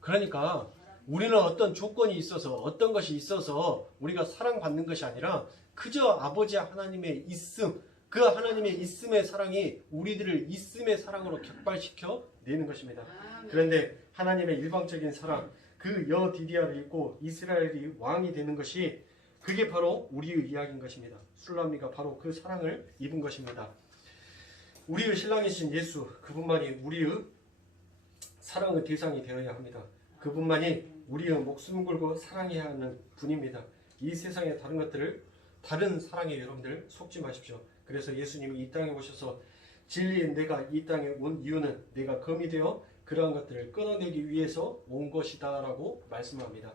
그러니까 우리는 어떤 조건이 있어서, 어떤 것이 있어서 우리가 사랑받는 것이 아니라 그저 아버지 하나님의 있음, 그 하나님의 있음의 사랑이 우리들을 있음의 사랑으로 격발시켜 내는 것입니다. 그런데 하나님의 일방적인 사랑, 그 여디디아를 입고 이스라엘이 왕이 되는 것이 그게 바로 우리의 이야기인 것입니다. 술람미가 바로 그 사랑을 입은 것입니다. 우리의 신랑이신 예수, 그분만이 우리의 사랑의 대상이 되어야 합니다. 그분만이 우리의 목숨 걸고 사랑해야 하는 분입니다. 이 세상의 다른 것들을 다른 사랑에 여러분들 속지 마십시오. 그래서 예수님이 이 땅에 오셔서 진리의 내가 이 땅에 온 이유는 내가 검이 되어 그러한 것들을 끊어내기 위해서 온 것이다 라고 말씀합니다.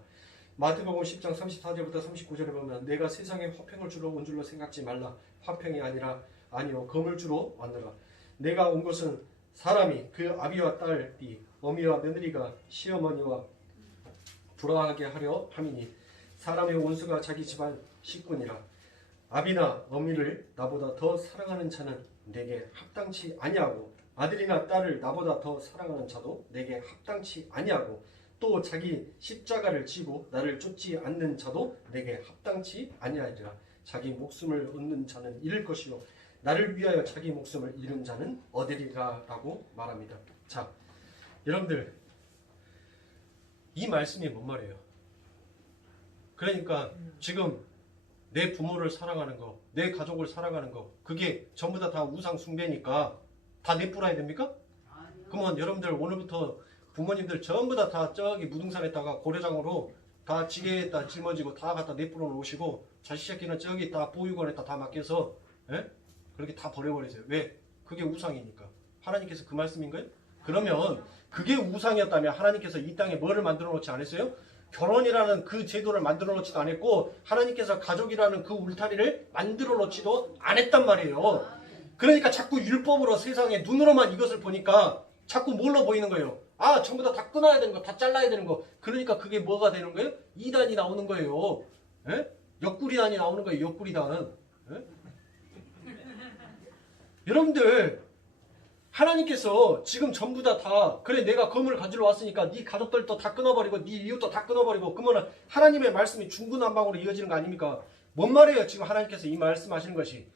마태복음 10장 34절부터 39절에 보면 내가 세상에 화평을 주러 온 줄로 생각지 말라. 화평이 아니요 검을 주러 왔노라. 내가 온 것은 사람이 그 아비와 딸이 어미와 며느리가 시어머니와 불화하게 하려 함이니 사람의 원수가 자기 집안 식구니라. 아비나 어미를 나보다 더 사랑하는 자는 내게 합당치 아니하고 아들이나 딸을 나보다 더 사랑하는 자도 내게 합당치 아니하고 또 자기 십자가를 지고 나를 쫓지 않는 자도 내게 합당치 아니하리라. 자기 목숨을 얻는 자는 잃을 것이요 나를 위하여 자기 목숨을 잃은 자는 얻으리라 라고 말합니다. 자, 여러분들 이 말씀이 뭔 말이에요? 그러니까 지금 내 부모를 사랑하는 거, 내 가족을 사랑하는 거, 그게 전부 다 우상 숭배니까 다 내뿌라야 됩니까? 그러면 여러분들 오늘부터 부모님들 전부 다 저기 무등산에다가 고려장으로 다 지게에다 짊어지고 다 갖다 내뿌려 놓으시고 자식 새끼는 저기 다 보육원에다 다 맡겨서 그렇게 다 버려버리세요. 왜? 그게 우상이니까. 하나님께서 그 말씀인가요? 그러면 그게 우상이었다면 하나님께서 이 땅에 뭐를 만들어 놓지 않았어요? 결혼이라는 그 제도를 만들어 놓지도 않았고 하나님께서 가족이라는 그 울타리를 만들어 놓지도 않았단 말이에요. 그러니까 자꾸 율법으로 세상에 눈으로만 이것을 보니까 자꾸 뭘로 보이는 거예요? 아, 전부 다 끊어야 되는 거, 다 잘라야 되는 거. 그러니까 그게 뭐가 되는 거예요? 이단이 나오는 거예요. 옆구리단이 나오는 거예요. 옆구리단. 여러분들 하나님께서 지금 전부 다 그래 내가 검을 가지러 왔으니까 네 가족들도 다 끊어버리고 네 이웃도 다 끊어버리고 그러면 하나님의 말씀이 중구난방으로 이어지는 거 아닙니까? 뭔 말이에요? 지금 하나님께서 이 말씀하시는 것이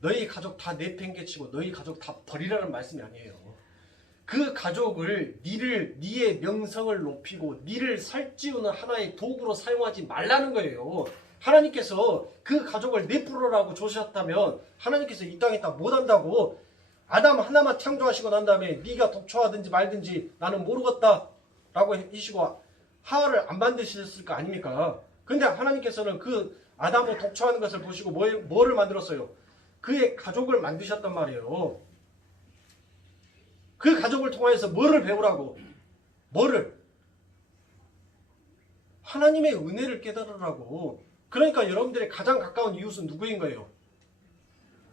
너희 가족 다 내팽개치고 너희 가족 다 버리라는 말씀이 아니에요. 그 가족을 네의 명성을 높이고 네를 살찌우는 하나의 도구로 사용하지 말라는 거예요. 하나님께서 그 가족을 내뿌려라고 조셨다면 하나님께서 이 땅에 다 못한다고 아담 하나만 창조하시고 난 다음에 네가 독초하든지 말든지 나는 모르겠다 라고 하시고 하와를 안 만드셨을 거 아닙니까? 근데 하나님께서는 그 아담을 독초하는 것을 보시고 뭐를 만들었어요? 그의 가족을 만드셨단 말이에요. 그 가족을 통해서 뭐를 배우라고? 뭐를? 하나님의 은혜를 깨달으라고. 그러니까 여러분들의 가장 가까운 이웃은 누구인 거예요?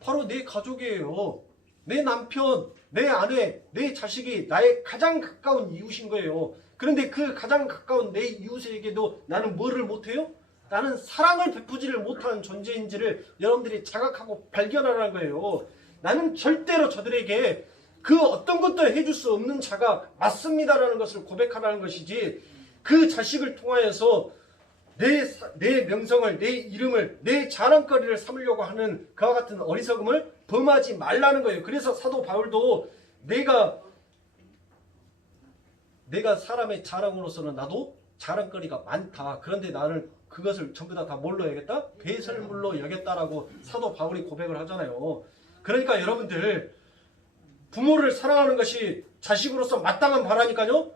바로 내 가족이에요. 내 남편, 내 아내, 내 자식이 나의 가장 가까운 이웃인 거예요. 그런데 그 가장 가까운 내 이웃에게도 나는 뭐를 못해요? 나는 사랑을 베푸지를 못하는 존재인지를 여러분들이 자각하고 발견하라는 거예요. 나는 절대로 저들에게 그 어떤 것도 해줄 수 없는 자가 맞습니다라는 것을 고백하라는 것이지 그 자식을 통하여서 내 명성을, 내 이름을, 내 자랑거리를 삼으려고 하는 그와 같은 어리석음을 범하지 말라는 거예요. 그래서 사도 바울도 내가 사람의 자랑으로서는 나도 자랑거리가 많다. 그런데 나는 그것을 전부 다 뭘로 여겼다? 배설물로 여겼다라고 사도 바울이 고백을 하잖아요. 그러니까 여러분들 부모를 사랑하는 것이 자식으로서 마땅한 바라니까요.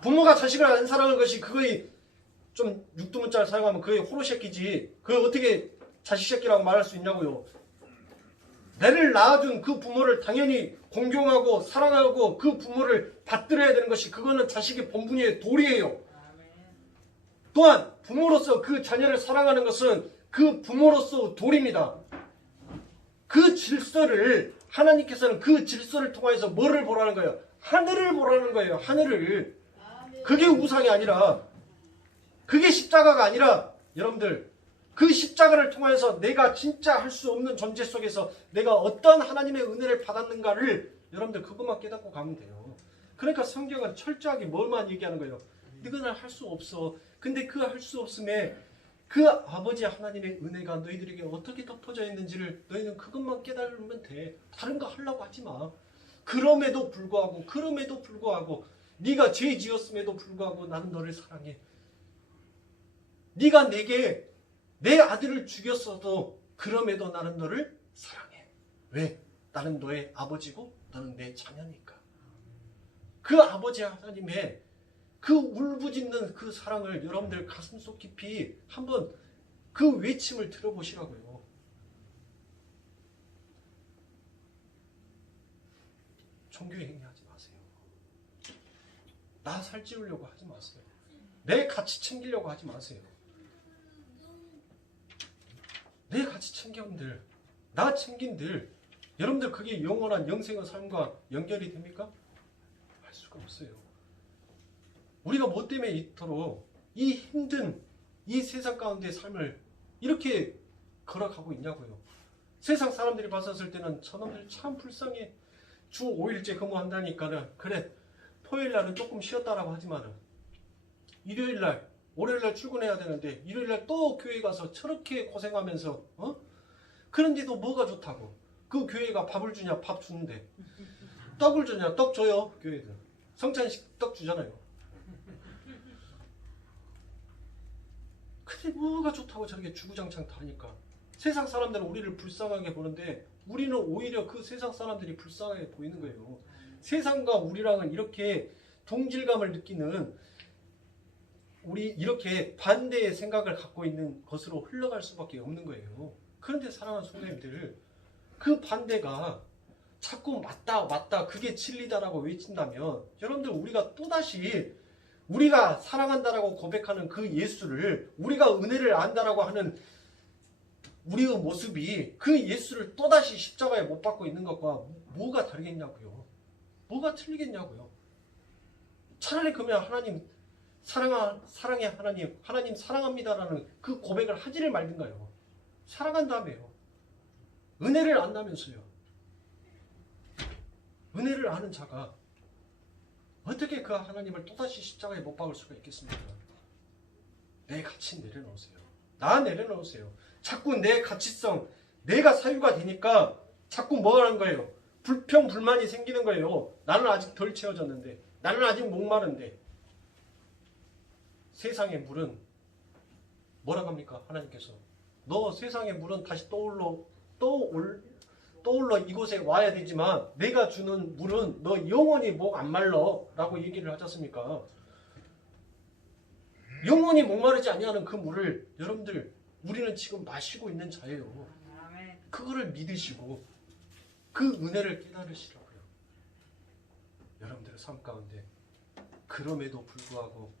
부모가 자식을 안 사랑하는 것이 그거의 좀 육두문자를 사용하면 그게 호로새끼지. 그걸 어떻게 자식 새끼라고 말할 수 있냐고요. 내를 낳아준 그 부모를 당연히 공경하고 사랑하고 그 부모를 받들어야 되는 것이 그거는 자식의 본분의 도리예요. 또한 부모로서 그 자녀를 사랑하는 것은 그 부모로서 도리입니다. 그 질서를 하나님께서는 그 질서를 통해서 뭐를 보라는 거예요? 하늘을 보라는 거예요. 하늘을. 그게 우상이 아니라 그게 십자가가 아니라 여러분들 그 십자가를 통해서 내가 진짜 할 수 없는 존재 속에서 내가 어떤 하나님의 은혜를 받았는가를 여러분들 그것만 깨닫고 가면 돼요. 그러니까 성경은 철저하게 뭘만 얘기하는 거예요. 이거는 할 수 없어. 근데 그 할 수 없음에 그 아버지 하나님의 은혜가 너희들에게 어떻게 덮어져 있는지를 너희는 그것만 깨달으면 돼. 다른 거 하려고 하지 마. 그럼에도 불구하고 네가 죄 지었음에도 불구하고 나는 너를 사랑해. 네가 내게 내 아들을 죽였어도 그럼에도 나는 너를 사랑해. 왜? 나는 너의 아버지고 너는 내 자녀니까. 그 아버지 하나님의 그 울부짖는 그 사랑을 여러분들 가슴속 깊이 한번 그 외침을 들어보시라고요. 종교에 행위하지 마세요. 나 살찌우려고 하지 마세요. 내 가치 챙기려고 하지 마세요. 내 가치 챙겨들, 나 챙긴들, 여러분들 그게 영원한 영생의 삶과 연결이 됩니까? 할 수가 없어요. 우리가 뭐 때문에 이토록 이 힘든 이 세상 가운데 삶을 이렇게 걸어가고 있냐고요. 세상 사람들이 봤었을 때는 저놈들 참 불쌍해. 주 5일째 근무한다니까는 그래 토요일날은 조금 쉬었다라고 하지만은 일요일날 월요일날 출근해야 되는데 일요일날 또 교회 가서 저렇게 고생하면서 그런데도 뭐가 좋다고. 그 교회가 밥을 주냐? 밥 주는데. 떡을 주냐? 떡 줘요. 교회들. 성찬식 떡 주잖아요. 근데 뭐가 좋다고 저렇게 주구장창 다니까. 세상 사람들은 우리를 불쌍하게 보는데 우리는 오히려 그 세상 사람들이 불쌍하게 보이는 거예요. 세상과 우리랑은 이렇게 동질감을 느끼는 우리 이렇게 반대의 생각을 갖고 있는 것으로 흘러갈 수밖에 없는 거예요. 그런데 사랑하는 성도님들, 그 반대가 자꾸 맞다 그게 진리다라고 외친다면 여러분들 우리가 또다시 우리가 사랑한다라고 고백하는 그 예수를 우리가 은혜를 안다라고 하는 우리의 모습이 그 예수를 또다시 십자가에 못 박고 있는 것과 뭐가 다르겠냐고요. 뭐가 틀리겠냐고요. 차라리 그러면 하나님 사랑의 하나님 사랑합니다라는 그 고백을 하지를 말든가요. 사랑한다며요. 은혜를 안다면서요. 은혜를 아는 자가 어떻게 그 하나님을 또다시 십자가에 못 박을 수가 있겠습니까? 내 가치 내려놓으세요. 나 내려놓으세요. 자꾸 내 가치성, 내가 사유가 되니까 자꾸 뭐 하는 거예요? 불평, 불만이 생기는 거예요. 나는 아직 덜 채워졌는데, 나는 아직 목마른데. 세상의 물은 뭐라고 합니까? 하나님께서 너 세상의 물은 다시 떠올러 이곳에 와야 되지만 내가 주는 물은 너 영원히 목 안 말러 라고 얘기를 하지 않습니까? 영원히 목마르지 아니하는 그 물을 여러분들 우리는 지금 마시고 있는 자예요. 그거를 믿으시고 그 은혜를 깨달으시라고요. 여러분들의 삶 가운데 그럼에도 불구하고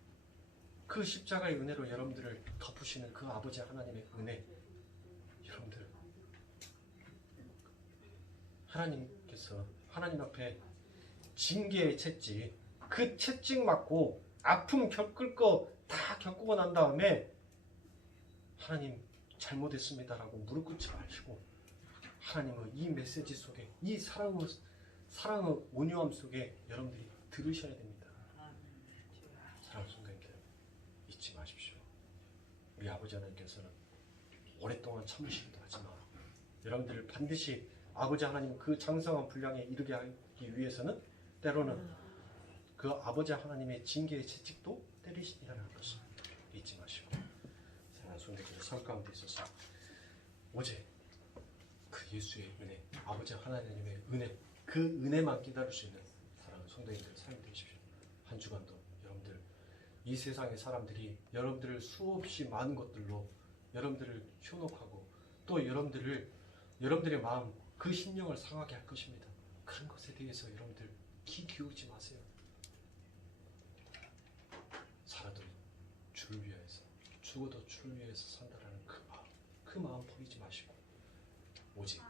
그 십자가의 은혜로 여러분들을 덮으시는 그 아버지 하나님의 은혜, 여러분들 하나님께서 하나님 앞에 징계의 채찍, 그 채찍 맞고 아픔 겪을 거 다 겪고 난 다음에 하나님 잘못했습니다라고 무릎 꿇지 마시고 하나님의 이 메시지 속에 이 사랑의 온유함 속에 여러분들이 들으셔야 됩니다. 사랑하는 성도님들 잊지 마십시오. 우리 아버지 하나님께서는 오랫동안 참으시기도 하지만 여러분들을 반드시 아버지 하나님 그 장성한 분량에 이르게 하기 위해서는 때로는 그 아버지 하나님의 징계의 채찍도 때리시리라는 것을 잊지 마시고 사랑하는 성도님들 삶 가운데 있어서 오직 그 예수의 은혜, 아버지 하나님의 은혜, 그 은혜만 깨달을 수 있는 사랑하는 성도님들 삶이 되십시오. 한 주간도 여러분들 이 세상의 사람들이 여러분들을 수없이 많은 것들로 여러분들을 현혹하고 또 여러분들의 마음 그 심령을 상하게 할 것입니다. 그런 것에 대해서 여러분들 귀 기울이지 마세요. 살아도 주를 위하여서 죽어도 주를 위하여서 산다라는 그 마음 버리지 마시고 오직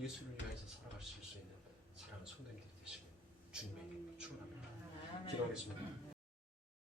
예수를 위하여서 살아갈 수 있는 사랑하는 성도님들이 되시길 주님의 이름으로 축원합니다. 기도하겠습니다.